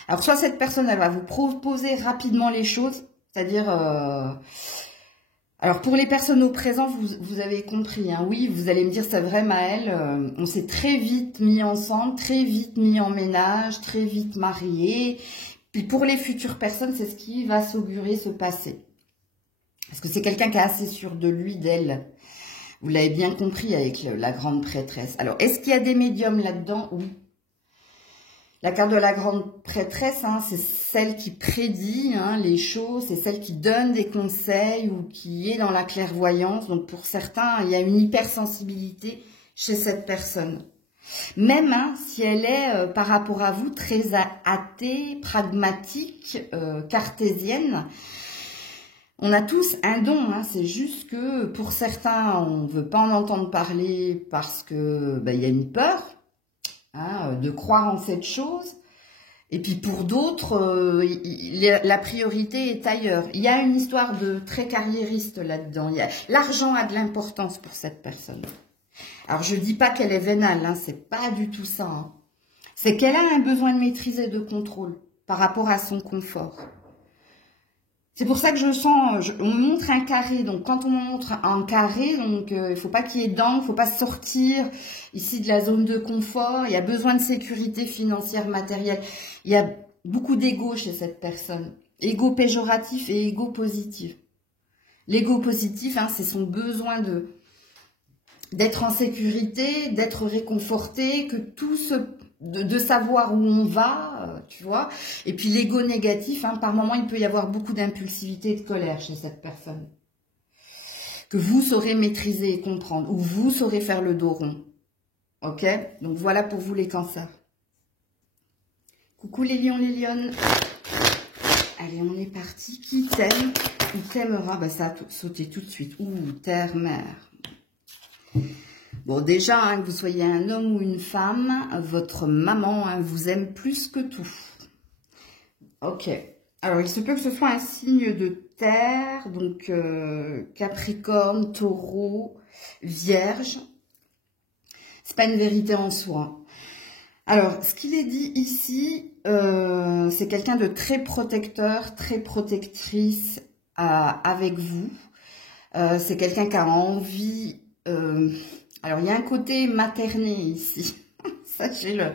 Alors, soit cette personne, elle va vous proposer rapidement les choses, c'est-à-dire... Alors, pour les personnes au présent, vous avez compris, hein, oui, vous allez me dire, c'est vrai, Maëlle, on s'est très vite mis ensemble, très vite mis en ménage, très vite mariés. Puis, pour les futures personnes, c'est ce qui va s'augurer, se passer. Parce que c'est quelqu'un qui est assez sûr de lui, d'elle. Vous l'avez bien compris avec la grande prêtresse. Alors, est-ce qu'il y a des médiums là-dedans? Oui. La carte de la grande prêtresse, hein, c'est celle qui prédit hein, les choses, c'est celle qui donne des conseils ou qui est dans la clairvoyance. Donc, pour certains, il y a une hypersensibilité chez cette personne. Même hein, si elle est, par rapport à vous, très athée, pragmatique, cartésienne, on a tous un don, hein, c'est juste que pour certains, on ne veut pas en entendre parler parce que il y a une peur hein, de croire en cette chose. Et puis pour d'autres, la priorité est ailleurs. Il y a une histoire de très carriériste là-dedans. L'argent a de l'importance pour cette personne. Alors je dis pas qu'elle est vénale, hein, c'est pas du tout ça. Hein. C'est qu'elle a un besoin de maîtrise et de contrôle par rapport à son confort. C'est pour ça que je sens, on me montre un carré, donc quand on me montre un carré, donc il faut pas qu'il y ait d'angle, il faut pas sortir ici de la zone de confort, il y a besoin de sécurité financière, matérielle, il y a beaucoup d'ego chez cette personne, ego péjoratif et ego positif. L'ego positif, hein, c'est son besoin d'être en sécurité, d'être réconforté, que tout de savoir où on va, tu vois. Et puis l'ego négatif, hein, par moment, il peut y avoir beaucoup d'impulsivité et de colère chez cette personne. Que vous saurez maîtriser et comprendre, ou vous saurez faire le dos rond. Ok? Donc voilà pour vous les cancers. Coucou les lions, les lionnes. Allez, on est parti. Qui t'aime ou t'aimera? Ça a sauté tout de suite. Ouh, terre, mer. Bon, déjà, hein, que vous soyez un homme ou une femme, votre maman hein, vous aime plus que tout. Ok. Alors, il se peut que ce soit un signe de terre, donc Capricorne, Taureau, Vierge. C'est pas une vérité en soi. Alors, ce qu'il est dit ici, c'est quelqu'un de très protecteur, très protectrice avec vous. C'est quelqu'un qui a envie... alors, il y a un côté materné ici, sachez-le.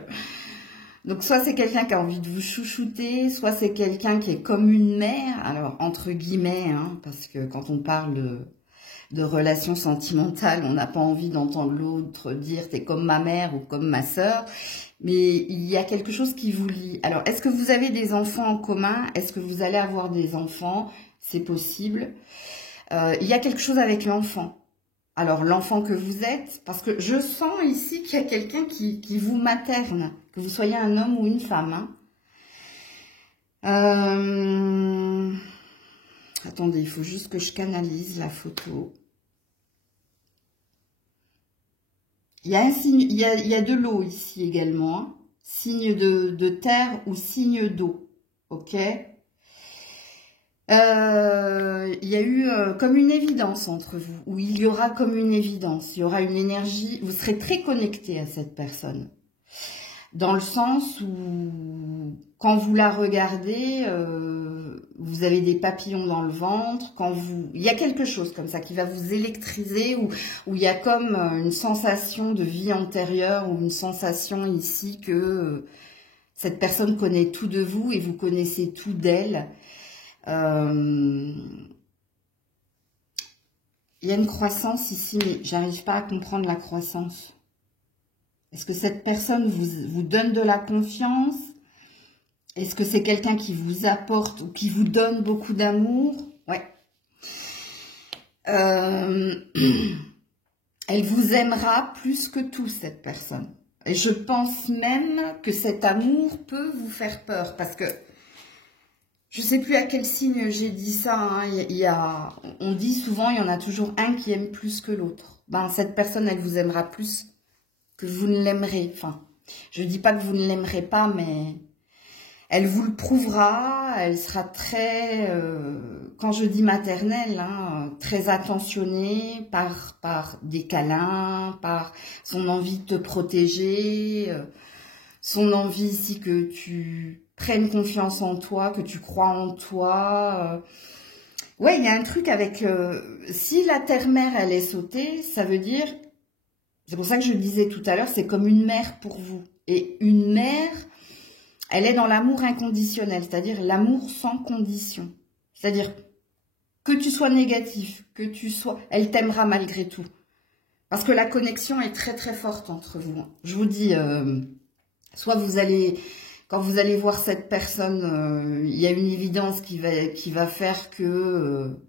Donc, soit c'est quelqu'un qui a envie de vous chouchouter, soit c'est quelqu'un qui est comme une mère, alors entre guillemets, hein, parce que quand on parle de relations sentimentales, on n'a pas envie d'entendre l'autre dire « t'es comme ma mère » ou « comme ma sœur », mais il y a quelque chose qui vous lie. Alors, est-ce que vous avez des enfants en commun? Est-ce que vous allez avoir des enfants? C'est possible. Il y a quelque chose avec l'enfant. Alors, l'enfant que vous êtes, parce que je sens ici qu'il y a quelqu'un qui vous materne, que vous soyez un homme ou une femme. Hein. Attendez, il faut juste que je canalise la photo. Il y a un signe, il y a de l'eau ici également. Hein. Signe de terre ou signe d'eau. Ok? Il y a eu comme une évidence entre vous, ou il y aura comme une évidence, il y aura une énergie, vous serez très connecté à cette personne, dans le sens où quand vous la regardez, vous avez des papillons dans le ventre, il y a quelque chose comme ça qui va vous électriser, où il y a comme une sensation de vie antérieure, ou une sensation ici que cette personne connaît tout de vous et vous connaissez tout d'elle. Il y a une croissance ici, mais j'arrive pas à comprendre la croissance. Est-ce que cette personne vous donne de la confiance? Est-ce que c'est quelqu'un qui vous apporte ou qui vous donne beaucoup d'amour? Ouais. Elle vous aimera plus que tout, cette personne. Et je pense même que cet amour peut vous faire peur, parce que je sais plus à quel signe j'ai dit ça. Hein. On dit souvent, il y en a toujours un qui aime plus que l'autre. Ben, cette personne, elle vous aimera plus que vous ne l'aimerez. Enfin, je dis pas que vous ne l'aimerez pas, mais elle vous le prouvera. Elle sera très, quand je dis maternelle, hein, très attentionnée par des câlins, par son envie de te protéger, son envie ici que tu prennes confiance en toi, que tu crois en toi. Ouais, il y a un truc avec... si la terre-mère, elle est sautée, ça veut dire... C'est pour ça que je le disais tout à l'heure, c'est comme une mère pour vous. Et une mère, elle est dans l'amour inconditionnel, c'est-à-dire l'amour sans condition. C'est-à-dire que tu sois négatif, que tu sois... Elle t'aimera malgré tout. Parce que la connexion est très très forte entre vous. Je vous dis, soit vous allez... Quand vous allez voir cette personne, il y a une évidence qui va faire que...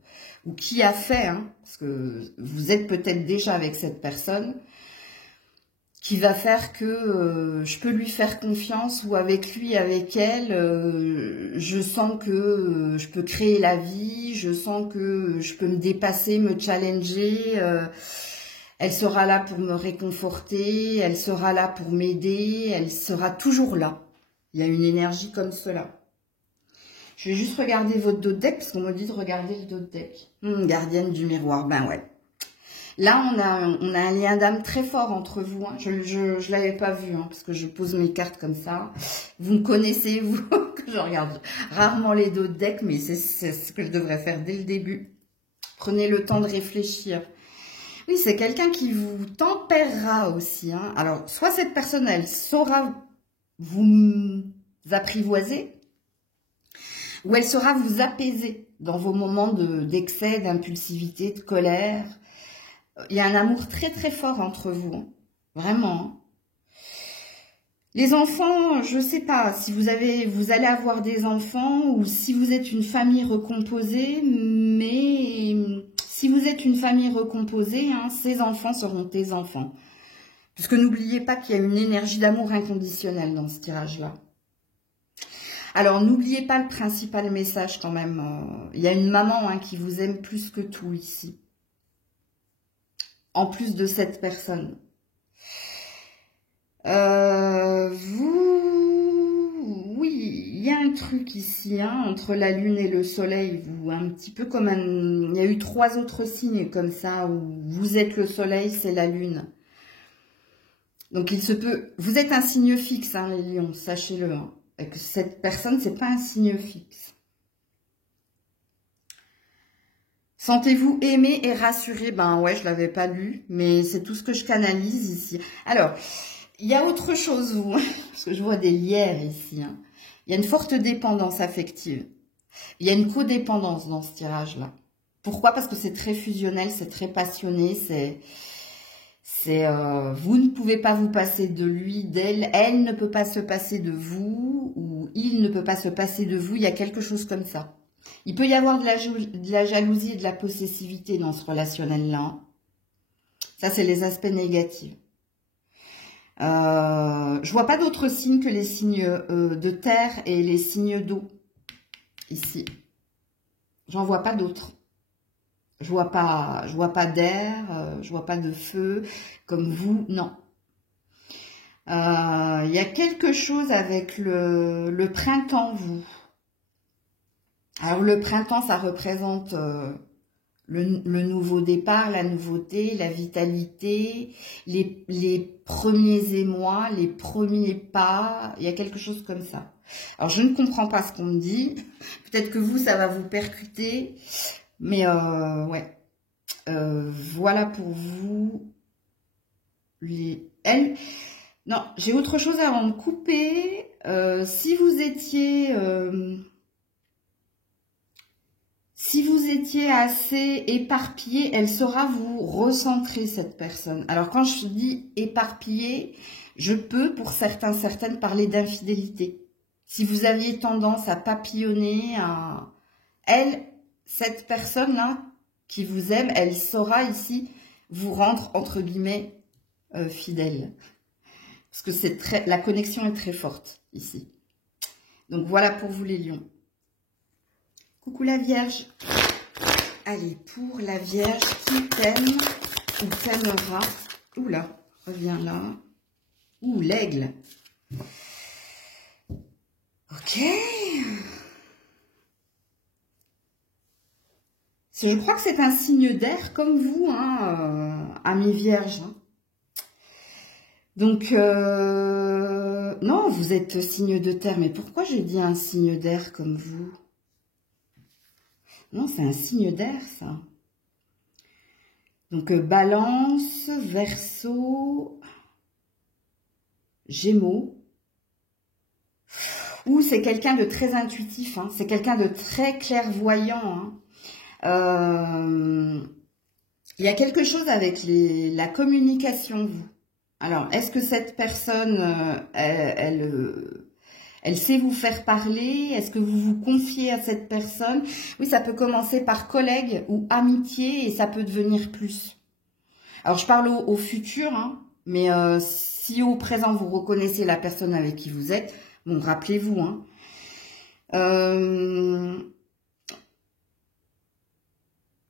ou qui a fait, hein, parce que vous êtes peut-être déjà avec cette personne, qui va faire que je peux lui faire confiance, ou avec lui, avec elle, je sens que je peux créer la vie, je sens que je peux me dépasser, me challenger, elle sera là pour me réconforter, elle sera là pour m'aider, elle sera toujours là. Il y a une énergie comme cela. Je vais juste regarder votre dos de deck, parce qu'on me dit de regarder le dos de deck. Gardienne du miroir, ben ouais. Là, on a un lien d'âme très fort entre vous. Hein. Je l'avais pas vu, hein, parce que je pose mes cartes comme ça. Vous me connaissez, vous, que je regarde rarement les dos de deck, mais c'est ce que je devrais faire dès le début. Prenez le temps de réfléchir. Oui, c'est quelqu'un qui vous tempérera aussi. Hein. Alors, soit cette personne, elle saura vous apprivoiser, ou elle saura vous apaiser dans vos moments d'excès, d'impulsivité, de colère. Il y a un amour très très fort entre vous, hein. Vraiment. Hein. Les enfants, je ne sais pas si vous allez avoir des enfants ou si vous êtes une famille recomposée, mais si vous êtes une famille recomposée, hein, ces enfants seront tes enfants. Puisque n'oubliez pas qu'il y a une énergie d'amour inconditionnel dans ce tirage-là. Alors, n'oubliez pas le principal message quand même. Il y a une maman, hein, qui vous aime plus que tout ici. En plus de cette personne. Oui, il y a un truc ici, hein, entre la lune et le soleil, vous, un petit peu comme il y a eu 3 autres signes comme ça, où vous êtes le soleil, c'est la lune. Donc, il se peut... Vous êtes un signe fixe, hein, les lions, sachez-le. Hein, et que cette personne, c'est pas un signe fixe. Sentez-vous aimé et rassuré? Ben ouais, je l'avais pas lu, mais c'est tout ce que je canalise ici. Alors, il y a autre chose, vous, parce que je vois des lierres ici. Hein. Il y a une forte dépendance affective. Il y a une codépendance dans ce tirage-là. Pourquoi? Parce que c'est très fusionnel, c'est très passionné, vous ne pouvez pas vous passer de lui, d'elle, elle ne peut pas se passer de vous, ou il ne peut pas se passer de vous, il y a quelque chose comme ça. Il peut y avoir de la jalousie et de la possessivité dans ce relationnel-là. Ça, c'est les aspects négatifs. Je vois pas d'autres signes que les signes de terre et les signes d'eau, ici. J'en vois pas d'autres. Je vois pas d'air, je vois pas de feu, comme vous, non. Il y a quelque chose avec le printemps, vous. Alors, le printemps, ça représente le nouveau départ, la nouveauté, la vitalité, les premiers émois, les premiers pas. Il y a quelque chose comme ça. Alors, je ne comprends pas ce qu'on me dit. Peut-être que vous, ça va vous percuter. Mais, ouais. Voilà pour vous. Elle. Non, j'ai autre chose avant de couper. Si vous étiez assez éparpillé, elle saura vous recentrer, cette personne. Alors, quand je dis éparpillé, je peux, pour certaines, parler d'infidélité. Si vous aviez tendance à papillonner, cette personne-là qui vous aime, elle saura ici vous rendre, entre guillemets, fidèle. Parce que la connexion est très forte, ici. Donc, voilà pour vous, les lions. Coucou la Vierge. Allez, pour la Vierge qui t'aime ou t'aimera. Oula, reviens là. Ouh, l'aigle. Ok. Je crois que c'est un signe d'air comme vous, hein, ami Vierge. Donc, non, vous êtes signe de terre. Mais pourquoi j'ai dit un signe d'air comme vous? Non, c'est un signe d'air, ça. Donc, Balance, Verseau, Gémeaux. Ou c'est quelqu'un de très intuitif, hein. C'est quelqu'un de très clairvoyant. Hein. Il y a quelque chose avec la communication, vous. Alors, est-ce que cette personne, elle sait vous faire parler? Est-ce que vous vous confiez à cette personne? Oui, ça peut commencer par collègue ou amitié et ça peut devenir plus. Alors, je parle au futur, hein, mais si au présent, vous reconnaissez la personne avec qui vous êtes, bon, rappelez-vous. Hein,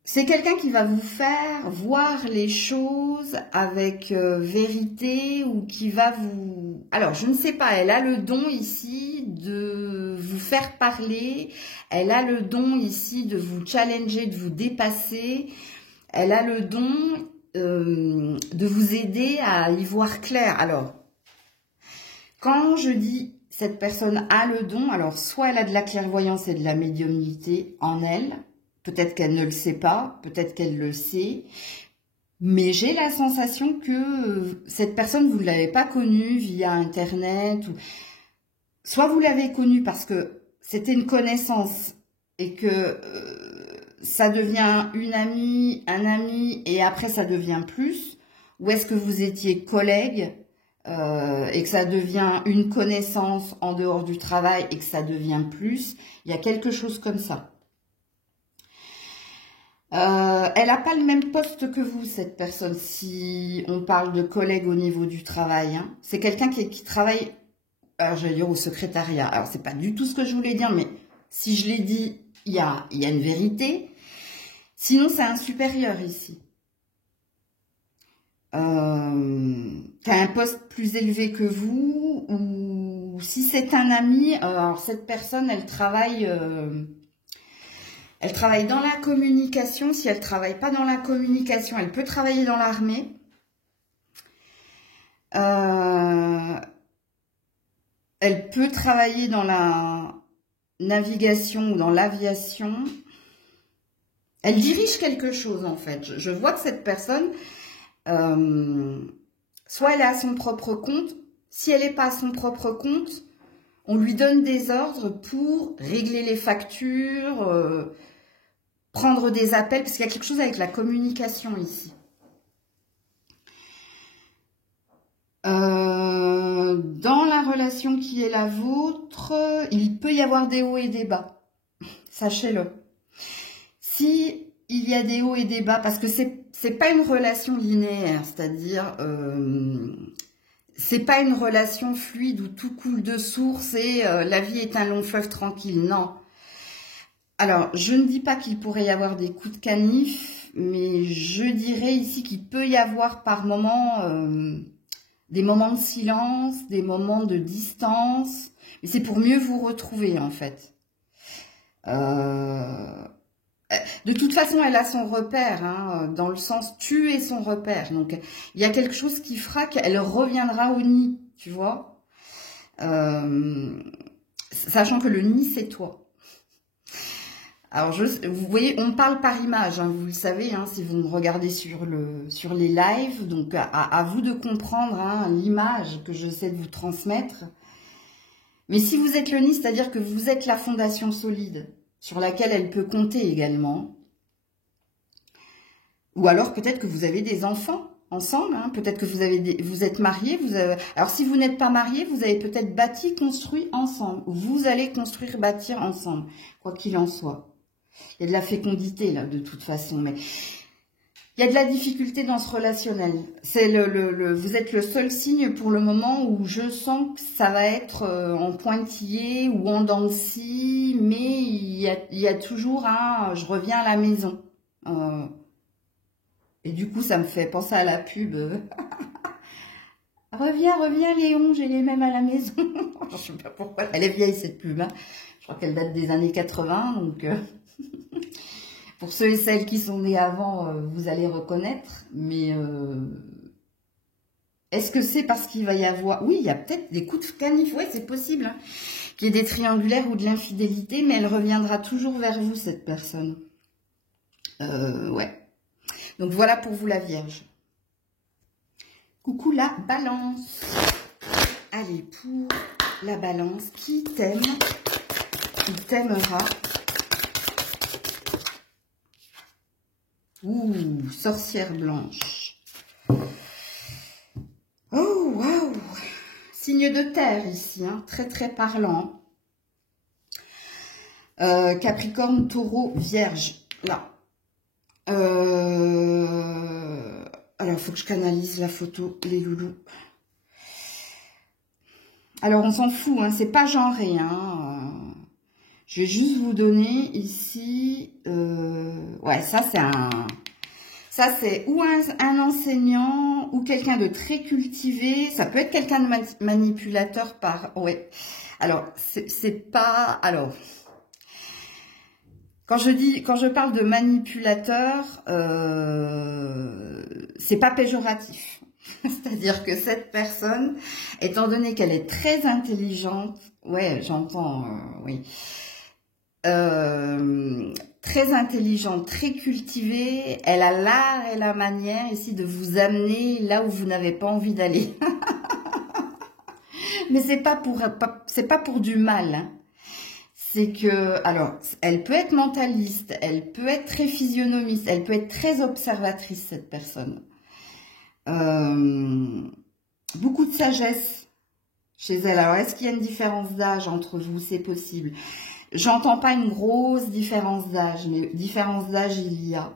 c'est quelqu'un qui va vous faire voir les choses avec vérité ou qui va vous... Alors, je ne sais pas, elle a le don ici de vous faire parler. Elle a le don ici de vous challenger, de vous dépasser. Elle a le don de vous aider à y voir clair. Alors, quand je dis cette personne a le don, alors soit elle a de la clairvoyance et de la médiumnité en elle, peut-être qu'elle ne le sait pas, peut-être qu'elle le sait, mais j'ai la sensation que cette personne, vous ne l'avez pas connue via Internet, ou soit vous l'avez connue parce que c'était une connaissance et que ça devient une amie, un ami, et après ça devient plus, ou est-ce que vous étiez collègue et que ça devient une connaissance en dehors du travail et que ça devient plus, il y a quelque chose comme ça. Elle n'a pas le même poste que vous, cette personne, si on parle de collègue au niveau du travail. Hein. C'est quelqu'un qui travaille, alors j'allais dire au secrétariat. Alors, c'est pas du tout ce que je voulais dire, mais si je l'ai dit, il y a une vérité. Sinon, c'est un supérieur ici. Qui a un poste plus élevé que vous, ou si c'est un ami, alors cette personne, elle travaille dans la communication. Si elle travaille pas dans la communication, elle peut travailler dans l'armée. Elle peut travailler dans la navigation ou dans l'aviation. Elle dirige quelque chose, en fait. Je vois que cette personne, soit elle est à son propre compte. Si elle n'est pas à son propre compte, on lui donne des ordres pour régler les factures, prendre des appels, parce qu'il y a quelque chose avec la communication ici. Dans la relation qui est la vôtre, il peut y avoir des hauts et des bas. Sachez-le. Si il y a des hauts et des bas, parce que c'est pas une relation linéaire, c'est-à-dire c'est pas une relation fluide où tout coule de source et la vie est un long fleuve tranquille. Non. Alors, je ne dis pas qu'il pourrait y avoir des coups de canif, mais je dirais ici qu'il peut y avoir par moments des moments de silence, des moments de distance. Mais c'est pour mieux vous retrouver, en fait. De toute façon, elle a son repère, hein, dans le sens tu es son repère. Donc, il y a quelque chose qui fera qu'elle reviendra au nid, tu vois. Sachant que le nid, c'est toi. Alors, vous voyez, on parle par image, hein, vous le savez, hein, si vous me regardez sur les lives. Donc, à vous de comprendre hein, l'image que j'essaie de vous transmettre. Mais si vous êtes le nid, c'est-à-dire que vous êtes la fondation solide sur laquelle elle peut compter également. Ou alors peut-être que vous avez des enfants ensemble, hein. Peut-être que vous êtes mariés. Alors si vous n'êtes pas mariés, vous avez peut-être bâti, construit ensemble. Ou vous allez construire, bâtir ensemble, quoi qu'il en soit. Il y a de la fécondité là, de toute façon, mais il y a de la difficulté dans ce relationnel. C'est vous êtes le seul signe pour le moment où je sens que ça va être en pointillé ou en dents de scie, mais il y a toujours un je reviens à la maison. Et du coup, ça me fait penser à la pub. Reviens, reviens Léon, j'ai les mêmes à la maison. Je sais pas pourquoi. Elle est vieille cette pub. Hein. Je crois qu'elle date des années 80, donc... Pour ceux et celles qui sont nés avant, vous allez reconnaître, mais est-ce que c'est parce qu'il va y avoir... Oui, il y a peut-être des coups de canif, ouais, c'est possible, hein, qu'il y ait des triangulaires ou de l'infidélité, mais elle reviendra toujours vers vous, cette personne. Ouais. Donc voilà pour vous la Vierge. Coucou la Balance. Allez, pour la Balance, qui t'aime, qui t'aimera. Ouh, sorcière blanche. Oh, waouh. Signe de terre ici, hein, très très parlant. Capricorne, Taureau, Vierge. Là. Alors, il faut que je canalise la photo, les loulous. Alors, on s'en fout, hein, c'est pas genré, hein. Je vais juste vous donner ici... ouais, ça c'est ou un enseignant ou quelqu'un de très cultivé. Ça peut être quelqu'un de manipulateur par... Ouais. Alors, c'est pas... Alors... Quand je parle de manipulateur, c'est pas péjoratif. C'est-à-dire que cette personne, étant donné qu'elle est très intelligente, ouais, j'entends, oui, très intelligente, très cultivée, elle a l'art et la manière ici de vous amener là où vous n'avez pas envie d'aller. Mais c'est pas pour du mal, hein. C'est que, alors, elle peut être mentaliste, elle peut être très physionomiste, elle peut être très observatrice, cette personne. Beaucoup de sagesse chez elle. Alors, est-ce qu'il y a une différence d'âge entre vous? C'est possible. J'entends pas une grosse différence d'âge, mais différence d'âge, il y a.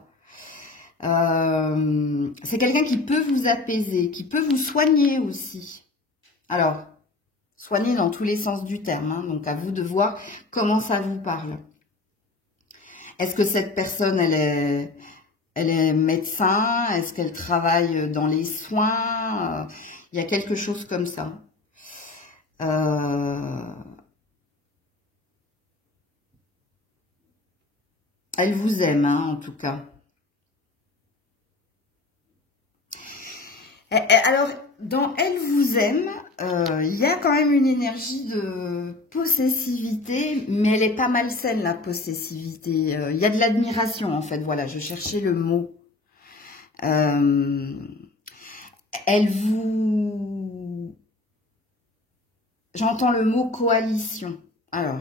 C'est quelqu'un qui peut vous apaiser, qui peut vous soigner aussi. Alors, soigner dans tous les sens du terme, hein, donc à vous de voir comment ça vous parle. Est-ce que cette personne, elle est médecin? Est-ce qu'elle travaille dans les soins? Il y a quelque chose comme ça. Elle vous aime, hein, en tout cas. Alors, dans Elle vous aime, il y a quand même une énergie de possessivité, mais elle est pas malsaine, la possessivité. Il y a de l'admiration, en fait, voilà, je cherchais le mot. Elle vous... J'entends le mot coalition. Alors,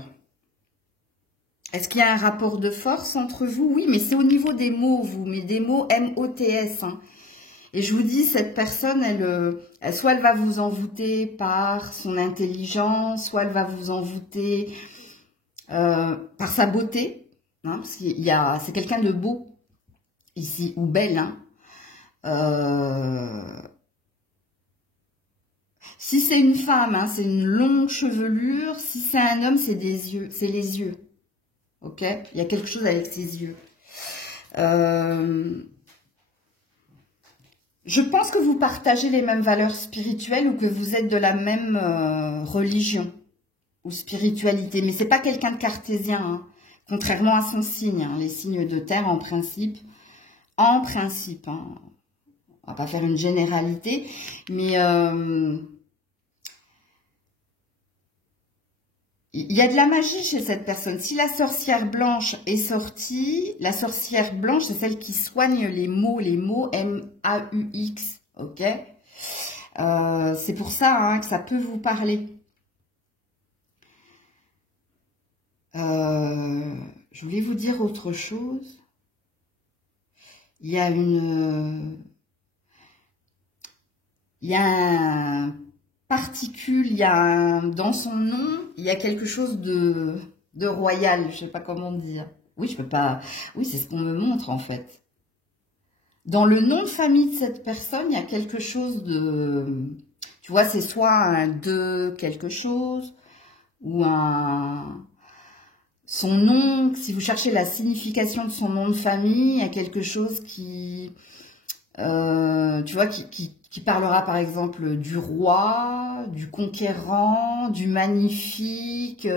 est-ce qu'il y a un rapport de force entre vous? Oui, mais c'est au niveau des mots, vous, mais des mots M-O-T-S, hein. Et je vous dis, cette personne, soit elle va vous envoûter par son intelligence, soit elle va vous envoûter par sa beauté, hein, parce c'est quelqu'un de beau ici, ou belle, hein. Si c'est une femme, hein, c'est une longue chevelure. Si c'est un homme, c'est des yeux, c'est les yeux. Ok? Il y a quelque chose avec ses yeux. Je pense que vous partagez les mêmes valeurs spirituelles ou que vous êtes de la même religion ou spiritualité. Mais c'est pas quelqu'un de cartésien, hein, contrairement à son signe. Hein, les signes de terre, en principe, hein, on va pas faire une généralité, mais il y a de la magie chez cette personne. Si la sorcière blanche est sortie, la sorcière blanche, c'est celle qui soigne les mots M-A-U-X, ok? C'est pour ça, hein, que ça peut vous parler. Je voulais vous dire autre chose. Il y a un particule, dans son nom, il y a quelque chose de royal, je sais pas comment dire. Oui, je peux pas. Oui, c'est ce qu'on me montre en fait. Dans le nom de famille de cette personne, il y a quelque chose de, tu vois, c'est soit un de quelque chose ou son nom. Si vous cherchez la signification de son nom de famille, il y a quelque chose qui, tu vois, qui parlera par exemple du roi, du conquérant, du magnifique.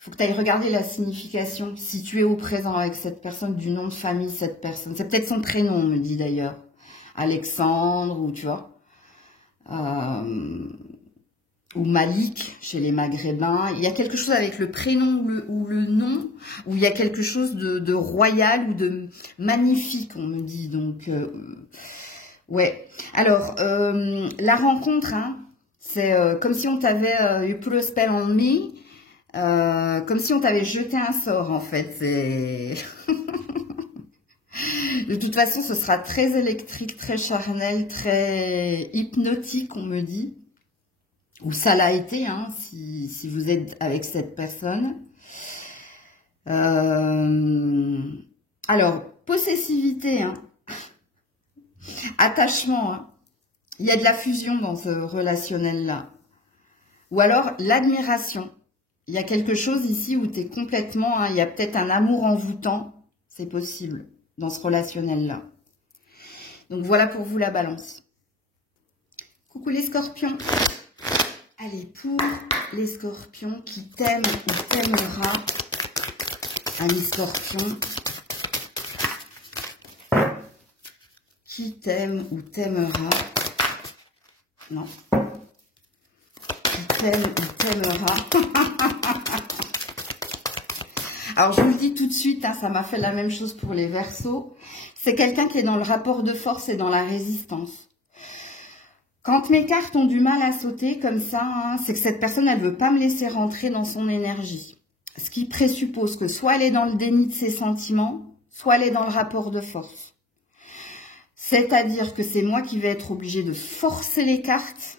Faut que tu ailles regarder la signification, si tu es au présent avec cette personne, du nom de famille de cette personne. C'est peut-être son prénom, on me dit d'ailleurs. Alexandre, ou tu vois. Ou Malik, chez les Maghrébins. Il y a quelque chose avec le prénom ou le nom, où il y a quelque chose de royal ou de magnifique, on me dit. Donc... ouais. Alors, la rencontre, hein, c'est comme si on t'avait you put a spell on me, comme si on t'avait jeté un sort, en fait. De toute façon, ce sera très électrique, très charnel, très hypnotique, on me dit. Ou ça l'a été, hein, si vous êtes avec cette personne. Alors, possessivité, hein. Attachement, hein. Il y a de la fusion dans ce relationnel-là. Ou alors, l'admiration. Il y a quelque chose ici où tu es complètement... Hein, il y a peut-être un amour envoûtant. C'est possible dans ce relationnel-là. Donc, voilà pour vous la balance. Coucou les scorpions. Allez, pour les scorpions qui t'aiment ou t'aimera. Allez, scorpions. Qui t'aime ou t'aimera. Non. Qui t'aime ou t'aimera. Alors, je vous le dis tout de suite, hein, ça m'a fait la même chose pour les Verseaux. C'est quelqu'un qui est dans le rapport de force et dans la résistance. Quand mes cartes ont du mal à sauter comme ça, hein, c'est que cette personne, elle ne veut pas me laisser rentrer dans son énergie. Ce qui présuppose que soit elle est dans le déni de ses sentiments, soit elle est dans le rapport de force. C'est-à-dire que c'est moi qui vais être obligée de forcer les cartes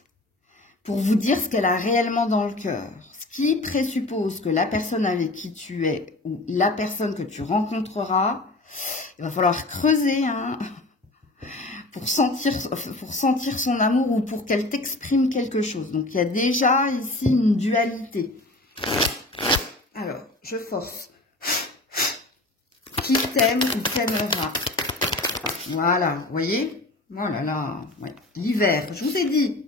pour vous dire ce qu'elle a réellement dans le cœur. Ce qui présuppose que la personne avec qui tu es ou la personne que tu rencontreras, il va falloir creuser, hein, pour sentir son amour ou pour qu'elle t'exprime quelque chose. Donc, il y a déjà ici une dualité. Alors, je force. Qui t'aime ou t'aimera. Voilà, vous voyez? Oh là là, ouais. L'hiver, je vous ai dit.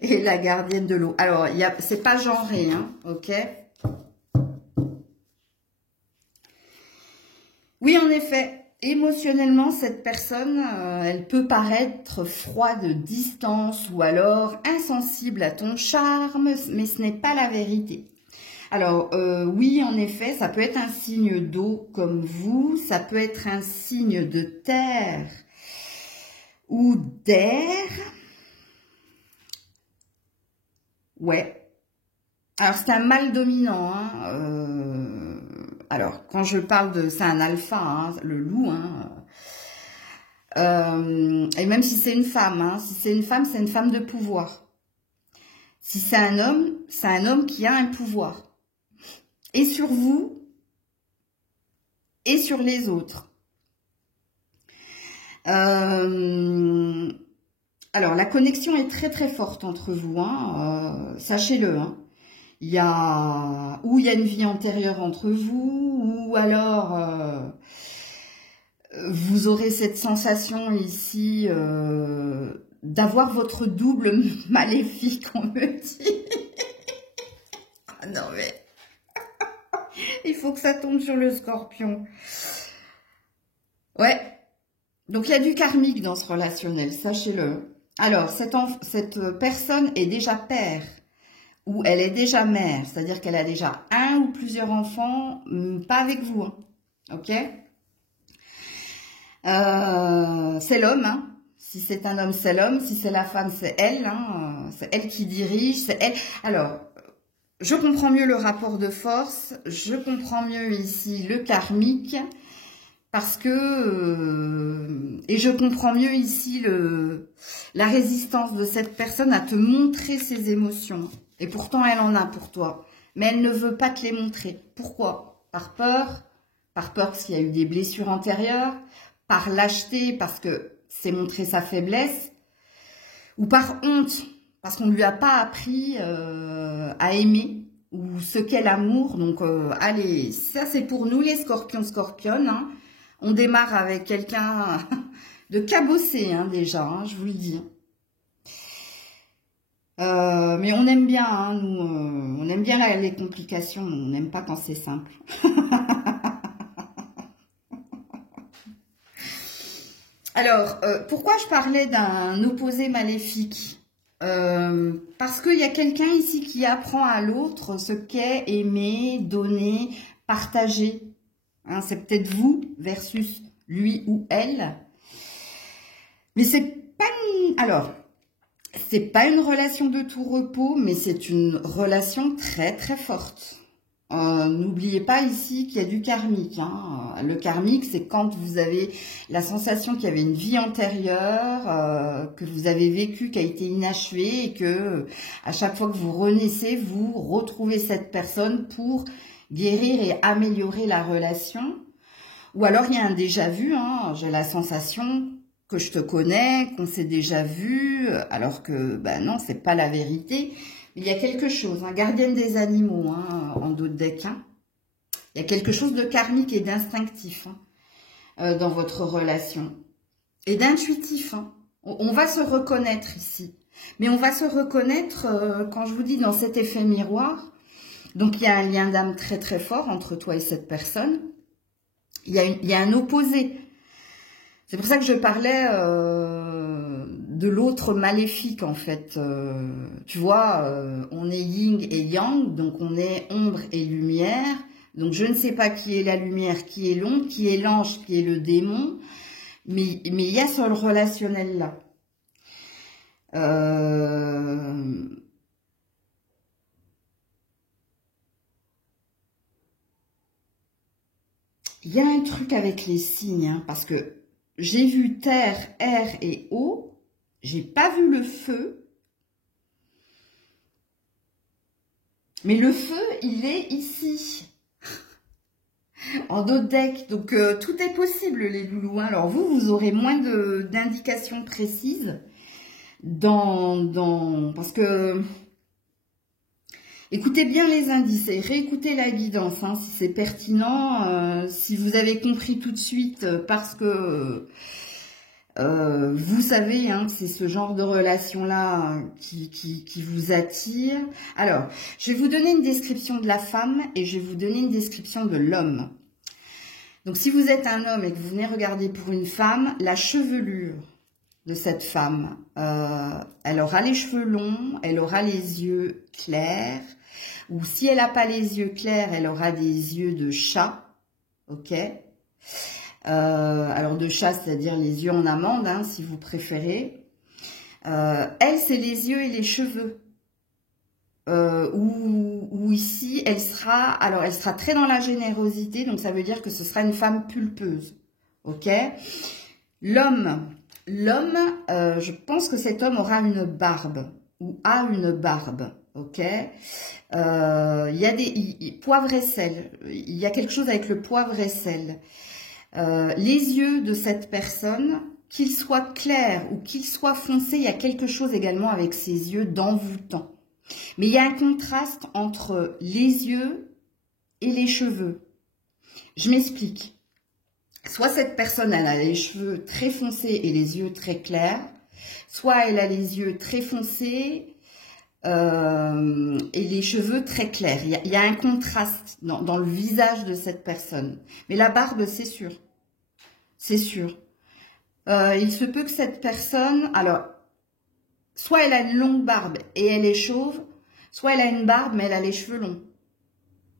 Et la gardienne de l'eau. Alors, c'est pas genré, hein, ok? Oui, en effet. émotionnellement, cette personne, elle peut paraître froide, distance ou alors insensible à ton charme, mais ce n'est pas la vérité. Alors, oui, en effet, ça peut être un signe d'eau comme vous, ça peut être un signe de terre ou d'air. Ouais. Alors, c'est un mâle dominant. Hein, alors, quand je parle de... C'est un alpha, hein, le loup. Hein, et même si c'est une femme, hein, si c'est une femme de pouvoir. Si c'est un homme qui a un pouvoir. Et sur vous, et sur les autres. Alors, la connexion est très très forte entre vous, hein, sachez-le. Hein. Il y a une vie antérieure entre vous, ou alors vous aurez cette sensation ici d'avoir votre double maléfique, on me dit. Ah non mais... Il faut que ça tombe sur le scorpion. Ouais. Donc, il y a du karmique dans ce relationnel, sachez-le. Alors, cette personne est déjà père ou elle est déjà mère. C'est-à-dire qu'elle a déjà un ou plusieurs enfants, pas avec vous. Hein, ok, c'est l'homme. Hein. Si c'est un homme, c'est l'homme. Si c'est la femme, c'est elle. Hein. C'est elle qui dirige. C'est elle. Alors... Je comprends mieux le rapport de force, je comprends mieux ici le karmique, parce que, et je comprends mieux ici la résistance de cette personne à te montrer ses émotions. Et pourtant, elle en a pour toi, mais elle ne veut pas te les montrer. Pourquoi? Par peur parce qu'il y a eu des blessures antérieures, par lâcheté, parce que c'est montrer sa faiblesse, ou par honte, parce qu'on ne lui a pas appris à aimer ou ce qu'est l'amour. Donc, allez, ça c'est pour nous les scorpions. Hein. On démarre avec quelqu'un de cabossé hein, déjà, hein, je vous le dis. Mais on aime bien, hein, nous, on aime bien les complications, on n'aime pas quand c'est simple. Alors, pourquoi je parlais d'un opposé maléfique? Parce qu'il y a quelqu'un ici qui apprend à l'autre ce qu'est aimer, donner, partager. Hein, c'est peut-être vous versus lui ou elle. Mais c'est pas une... Alors, c'est pas une relation de tout repos, mais c'est une relation très très forte. N'oubliez pas ici qu'il y a du karmique. Hein. Le karmique, c'est quand vous avez la sensation qu'il y avait une vie antérieure, que vous avez vécue, qui a été inachevée, et que à chaque fois que vous renaissez, vous retrouvez cette personne pour guérir et améliorer la relation. Ou alors il y a un déjà vu. Hein. J'ai la sensation que je te connais, qu'on s'est déjà vu, alors que ben non, c'est pas la vérité. Il y a quelque chose, hein, gardienne des animaux, hein, en dos de deck. Hein. Il y a quelque chose de karmique et d'instinctif hein, dans votre relation. Et d'intuitif. Hein. On va se reconnaître ici. Mais on va se reconnaître, quand je vous dis, dans cet effet miroir. Donc, il y a un lien d'âme très très fort entre toi et cette personne. Il y a un opposé. C'est pour ça que je parlais de l'autre maléfique, en fait. Tu vois, on est yin et yang, donc on est ombre et lumière. Donc, je ne sais pas qui est la lumière, qui est l'ombre, qui est l'ange, qui est le démon. Mais il y a ce relationnel-là. Il y a un truc avec les signes, hein, parce que j'ai vu terre, air et eau. J'ai pas vu le feu. Mais le feu, il est ici. En dos de deck. Donc, tout est possible, les loulous. Hein. Alors, vous aurez moins d'indications précises parce que... Écoutez bien les indices et réécoutez la guidance, hein, si c'est pertinent. Si vous avez compris tout de suite parce que... vous savez hein, que c'est ce genre de relation-là qui vous attire. Alors, je vais vous donner une description de la femme et je vais vous donner une description de l'homme. Donc, si vous êtes un homme et que vous venez regarder pour une femme, la chevelure de cette femme, elle aura les cheveux longs, elle aura les yeux clairs, ou si elle n'a pas les yeux clairs, elle aura des yeux de chat, ok? Alors, de chat, c'est-à-dire les yeux en amande, hein, si vous préférez. Elle, c'est les yeux et les cheveux. Ou ici, elle sera très dans la générosité, donc ça veut dire que ce sera une femme pulpeuse, ok? L'homme, je pense que cet homme aura une barbe, ou a une barbe, ok? Il y a poivre et sel, il y a quelque chose avec le poivre et sel. Les yeux de cette personne, qu'ils soient clairs ou qu'ils soient foncés, il y a quelque chose également avec ses yeux d'envoûtant. Mais il y a un contraste entre les yeux et les cheveux. Je m'explique. Soit cette personne, elle a les cheveux très foncés et les yeux très clairs, soit elle a les yeux très foncés et les cheveux très clairs. Il y a un contraste dans le visage de cette personne. Mais la barbe, c'est sûr. C'est sûr. Il se peut que cette personne... Alors, soit elle a une longue barbe et elle est chauve, soit elle a une barbe mais elle a les cheveux longs.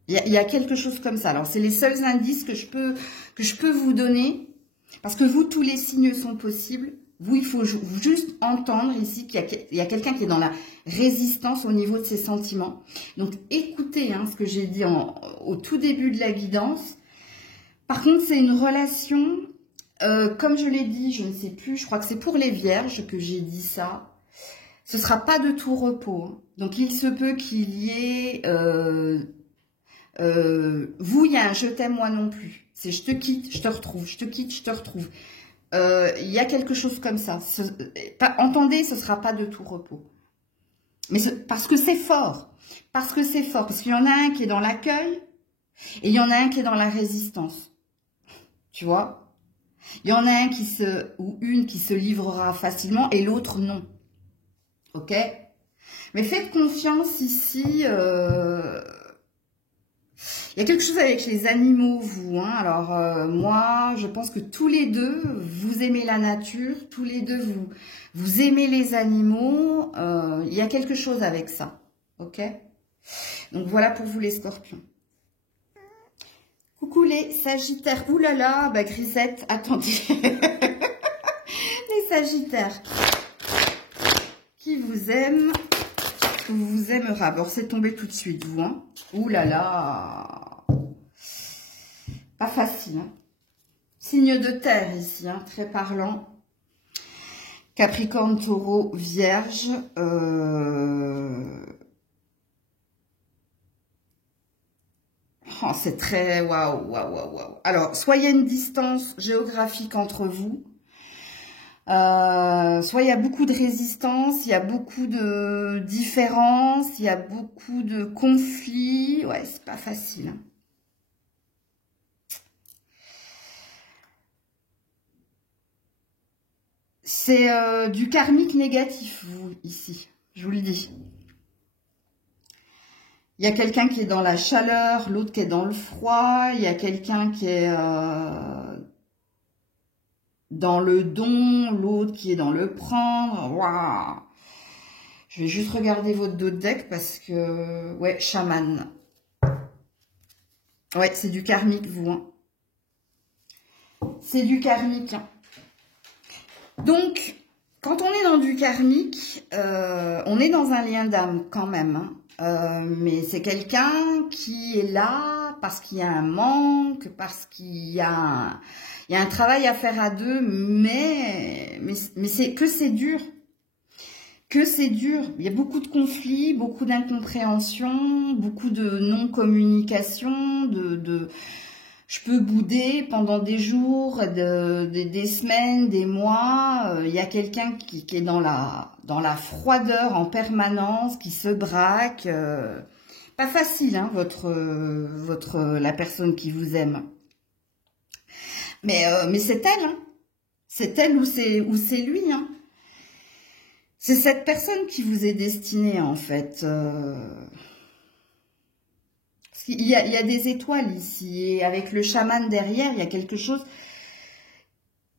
Il y a quelque chose comme ça. Alors, c'est les seuls indices que je peux vous donner. Parce que vous, tous les signes sont possibles. Vous, il faut juste entendre ici qu'il y a quelqu'un qui est dans la résistance au niveau de ses sentiments. Donc, écoutez ce que j'ai dit au tout début de la guidance. Par contre, c'est une relation, comme je l'ai dit, je ne sais plus, je crois que c'est pour les vierges que j'ai dit ça. Ce ne sera pas de tout repos. Hein. Donc, il se peut qu'il y ait... vous, il y a un « je t'aime, moi non plus ». C'est « je te quitte, je te retrouve, je te quitte, je te retrouve ». Il y a quelque chose comme ça. Entendez, ce ne sera pas de tout repos. Mais parce que c'est fort. Parce que c'est fort. Parce qu'il y en a un qui est dans l'accueil et il y en a un qui est dans la résistance. Tu vois? Il y en a un ou une qui se livrera facilement et l'autre non. Ok? Mais faites confiance ici. Il y a quelque chose avec les animaux, vous. Hein. Alors, moi, je pense que tous les deux, vous aimez la nature. Tous les deux, vous aimez les animaux. Il y a quelque chose avec ça. Ok? Donc, voilà pour vous les scorpions. Coucou les sagittaires. Ouh là là, bah Grisette, attendez. Les sagittaires. Qui vous aime, vous aimera. Alors, c'est tombé tout de suite, vous. Hein. Ouh là là. Pas facile. Hein. Signe de terre ici, hein, très parlant. Capricorne, Taureau, Vierge. Oh, c'est très... Waouh, waouh, waouh, waouh. Alors, soit il y a une distance géographique entre vous, soit il y a beaucoup de résistance, il y a beaucoup de différences, il y a beaucoup de conflits. Ouais, c'est pas facile. Hein. C'est du karmique négatif, vous, ici. Je vous le dis. Il y a quelqu'un qui est dans la chaleur, l'autre qui est dans le froid. Il y a quelqu'un qui est dans le don, l'autre qui est dans le prendre. Waouh! Je vais juste regarder votre dos de deck parce que... Ouais, chaman. Ouais, c'est du karmique, vous. Hein. C'est du karmique. Hein. Donc, quand on est dans du karmique, on est dans un lien d'âme quand même. Hein. Mais c'est quelqu'un qui est là parce qu'il y a un manque, parce qu'il y a un travail à faire à deux, mais c'est que c'est dur. Que c'est dur. Il y a beaucoup de conflits, beaucoup d'incompréhension, beaucoup de non-communication, je peux bouder pendant des jours, des semaines, des mois. Il y a quelqu'un qui est dans la froideur en permanence, qui se braque. Pas facile, hein, la personne qui vous aime. Mais c'est elle, hein. C'est elle ou c'est lui, hein. C'est cette personne qui vous est destinée, en fait. Parce Il y a des étoiles ici, et avec le chaman derrière, il y a quelque chose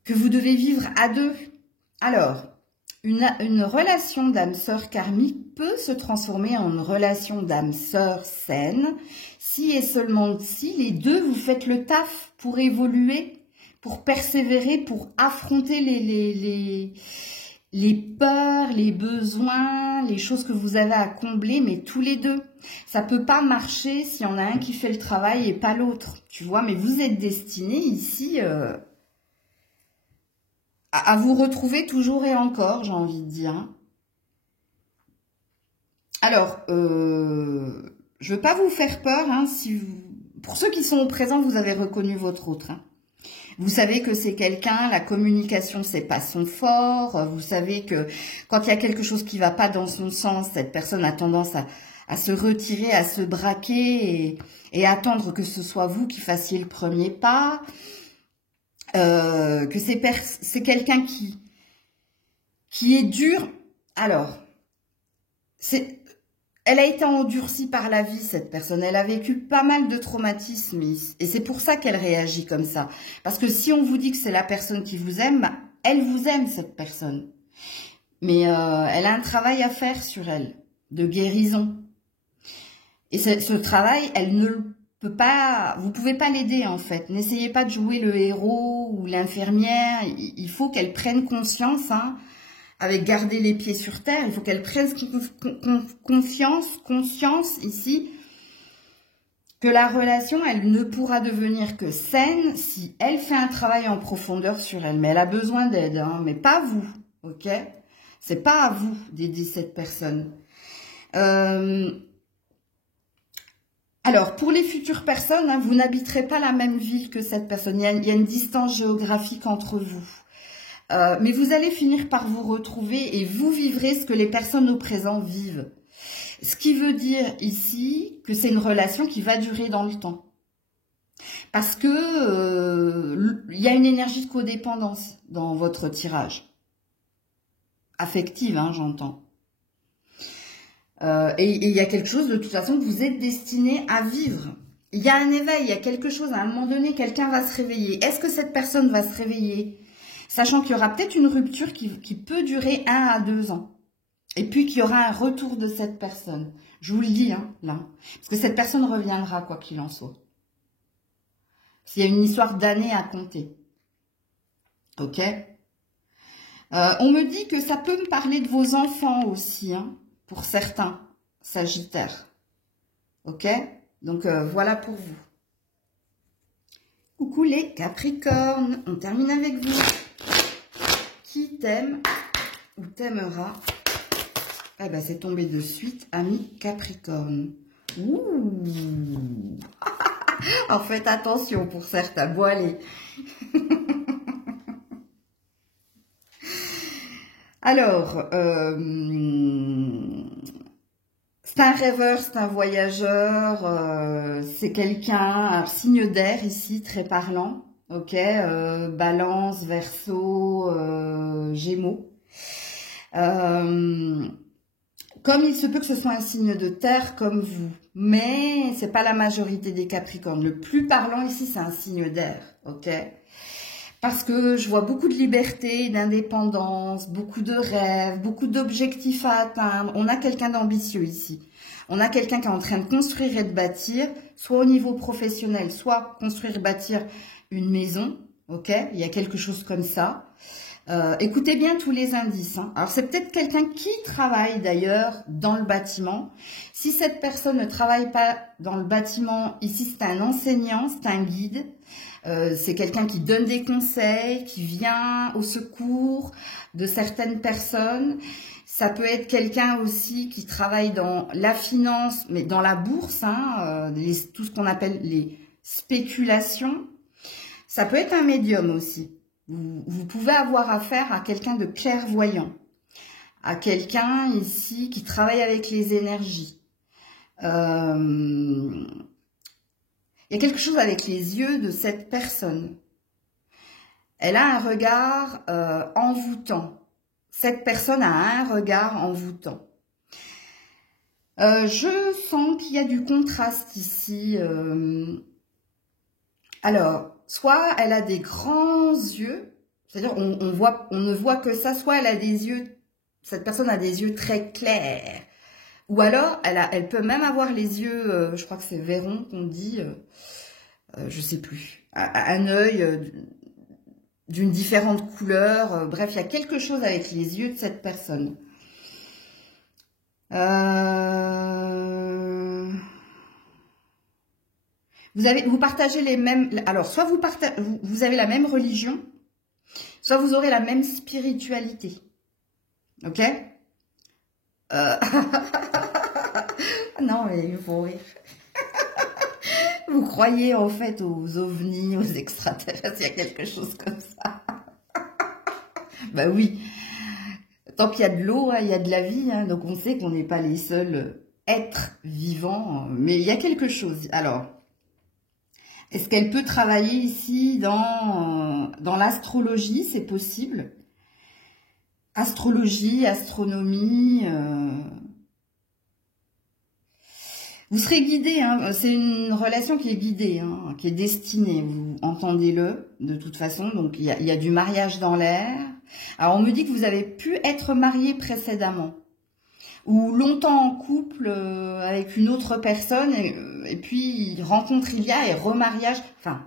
que vous devez vivre à deux. Alors, une relation d'âme-sœur karmique peut se transformer en une relation d'âme-sœur saine, si et seulement si les deux vous faites le taf pour évoluer, pour persévérer, pour affronter les peurs, les besoins, les choses que vous avez à combler, mais tous les deux. Ça peut pas marcher s'il y en a un qui fait le travail et pas l'autre, tu vois, mais vous êtes destinés ici à vous retrouver toujours et encore, j'ai envie de dire. Alors, je veux pas vous faire peur, hein, pour ceux qui sont au présent, vous avez reconnu votre autre, hein. Vous savez que c'est quelqu'un, la communication, c'est pas son fort. Vous savez que quand il y a quelque chose qui va pas dans son sens, cette personne a tendance à se retirer, à se braquer et attendre que ce soit vous qui fassiez le premier pas. Que c'est quelqu'un qui est dur. Alors, elle a été endurcie par la vie, cette personne. Elle a vécu pas mal de traumatismes. Et c'est pour ça qu'elle réagit comme ça. Parce que si on vous dit que c'est la personne qui vous aime, bah, elle vous aime, cette personne. Mais elle a un travail à faire sur elle, de guérison. Et ce travail, elle ne peut pas... Vous pouvez pas l'aider, en fait. N'essayez pas de jouer le héros ou l'infirmière. Il faut qu'elle prenne conscience, hein, avec garder les pieds sur terre, il faut qu'elle prenne conscience ici, que la relation, elle ne pourra devenir que saine si elle fait un travail en profondeur sur elle. Mais elle a besoin d'aide, hein, mais pas vous, ok? C'est pas à vous d'aider cette personne. Alors, pour les futures personnes, hein, vous n'habiterez pas la même ville que cette personne. Il y a une distance géographique entre vous. Mais vous allez finir par vous retrouver et vous vivrez ce que les personnes au présent vivent. Ce qui veut dire ici que c'est une relation qui va durer dans le temps. Parce que il y a une énergie de codépendance dans votre tirage. Affective, hein, j'entends. Et il y a quelque chose de toute façon que vous êtes destiné à vivre. Il y a un éveil, il y a quelque chose, à un moment donné, quelqu'un va se réveiller. Est-ce que cette personne va se réveiller ? Sachant qu'il y aura peut-être une rupture qui peut durer 1 à 2 ans. Et puis qu'il y aura un retour de cette personne. Je vous le dis, hein, là. Parce que cette personne reviendra, quoi qu'il en soit. S'il y a une histoire d'années à compter. Ok ? On me dit que ça peut me parler de vos enfants aussi, hein, pour certains Sagittaires. Ok ? Donc, voilà pour vous. Coucou les Capricornes. On termine avec vous. Qui t'aime ou t'aimera? Eh ben, c'est tombé de suite, ami Capricorne. Ouh. En fait, attention pour certains. Bon, allez. Alors, c'est un rêveur, c'est un voyageur, c'est quelqu'un, un signe d'air ici, très parlant. Ok, Balance, Verseau, Gémeaux. Comme il se peut que ce soit un signe de terre comme vous, mais c'est pas la majorité des Capricornes. Le plus parlant ici, c'est un signe d'air, ok? Parce que je vois beaucoup de liberté, d'indépendance, beaucoup de rêves, beaucoup d'objectifs à atteindre. On a quelqu'un d'ambitieux ici. On a quelqu'un qui est en train de construire et de bâtir, soit au niveau professionnel, soit construire et bâtir une maison, ok? Il y a quelque chose comme ça. Écoutez bien tous les indices, hein. Alors, c'est peut-être quelqu'un qui travaille d'ailleurs dans le bâtiment. Si cette personne ne travaille pas dans le bâtiment, ici, c'est un enseignant, c'est un guide. C'est quelqu'un qui donne des conseils, qui vient au secours de certaines personnes. Ça peut être quelqu'un aussi qui travaille dans la finance, mais dans la bourse, hein, tout ce qu'on appelle les spéculations. Ça peut être un médium aussi. Vous pouvez avoir affaire à quelqu'un de clairvoyant, à quelqu'un ici qui travaille avec les énergies. Il y a quelque chose avec les yeux de cette personne. Elle a un regard envoûtant. Cette personne a un regard envoûtant. Je sens qu'il y a du contraste ici. Alors, soit elle a des grands yeux, c'est-à-dire on ne voit que ça, soit elle a des yeux, cette personne a des yeux très clairs, ou alors elle peut même avoir les yeux, je crois que c'est Véron qu'on dit, je sais plus, un œil d'une différente couleur, bref, il y a quelque chose avec les yeux de cette personne. Vous partagez les mêmes... Alors, soit vous avez la même religion, soit vous aurez la même spiritualité. Ok? Non, mais il faut rire. Vous croyez en fait aux ovnis, aux extraterrestres, il y a quelque chose comme ça. Bah oui. Tant qu'il y a de l'eau, il y a de la vie, hein, donc on sait qu'on n'est pas les seuls êtres vivants, mais il y a quelque chose. Alors, est-ce qu'elle peut travailler ici dans l'astrologie? C'est possible. Astrologie, astronomie. Vous serez guidé, hein, c'est une relation qui est guidée, hein, qui est destinée, vous entendez-le de toute façon. Donc il y a du mariage dans l'air. Alors on me dit que vous avez pu être marié précédemment, ou longtemps en couple avec une autre personne, et puis rencontre il y a et remariage. Enfin,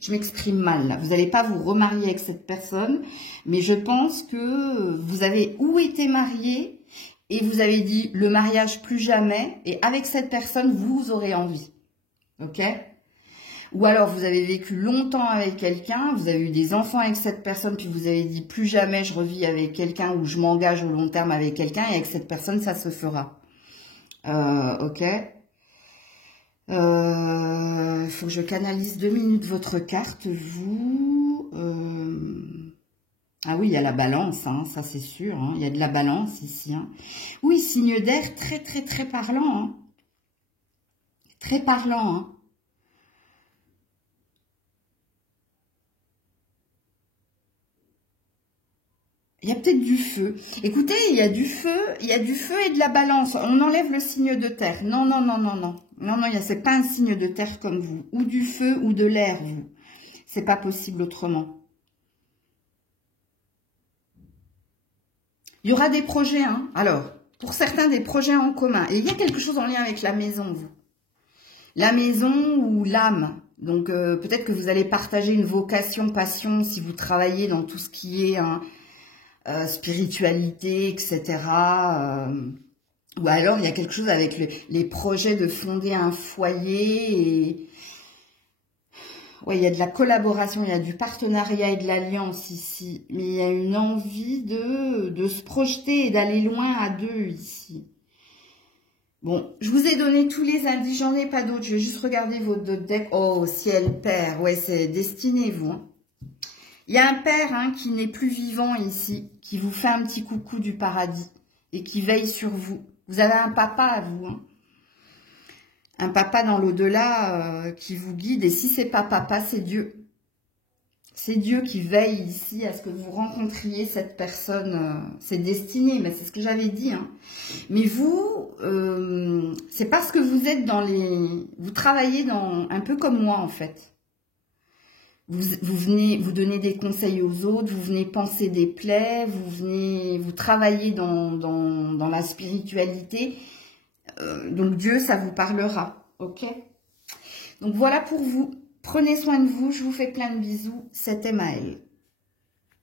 je m'exprime mal là. Vous n'allez pas vous remarier avec cette personne, mais je pense que vous avez été marié et vous avez dit le mariage plus jamais, et avec cette personne vous aurez envie, ok? Ou alors vous avez vécu longtemps avec quelqu'un, vous avez eu des enfants avec cette personne, puis vous avez dit plus jamais je revis avec quelqu'un ou je m'engage au long terme avec quelqu'un, et avec cette personne ça se fera, ok? Faut que je canalise 2 minutes votre carte, vous. Ah oui, il y a la balance, hein, ça c'est sûr. Hein, il y a de la balance ici. Hein. Oui, signe d'air très très très parlant. Hein. Très parlant. Hein. Il y a peut-être du feu. Écoutez, il y a du feu et de la balance. On enlève le signe de terre. Non, non, non, non, non. Non, non, c'est pas un signe de terre comme vous. Ou du feu ou de l'air, vous. C'est pas possible autrement. Il y aura des projets, hein. Alors, pour certains, des projets en commun. Et il y a quelque chose en lien avec la maison, vous. La maison ou l'âme. Donc, peut-être que vous allez partager une vocation, passion, si vous travaillez dans tout ce qui est spiritualité, etc. Ou alors, il y a quelque chose avec les projets de fonder un foyer et... Ouais, il y a de la collaboration, il y a du partenariat et de l'alliance ici. Mais il y a une envie de se projeter et d'aller loin à deux ici. Bon, je vous ai donné tous les indices, j'en ai pas d'autres. Je vais juste regarder votre deck. Oh, ciel, père. Ouais, c'est destiné, vous. Hein. Il y a un père qui n'est plus vivant ici, qui vous fait un petit coucou du paradis et qui veille sur vous. Vous avez un papa à vous, hein. Un papa dans l'au-delà qui vous guide. Et si c'est pas papa, c'est Dieu. C'est Dieu qui veille ici à ce que vous rencontriez cette personne. C'est destiné, mais c'est ce que j'avais dit. Hein. Mais vous, c'est parce que vous êtes dans les... Vous travaillez un peu comme moi, en fait. Vous venez vous donner des conseils aux autres, vous venez penser des plaies, vous travaillez dans la spiritualité. Donc Dieu, ça vous parlera, ok? Donc voilà pour vous. Prenez soin de vous, je vous fais plein de bisous. C'était Maëlle.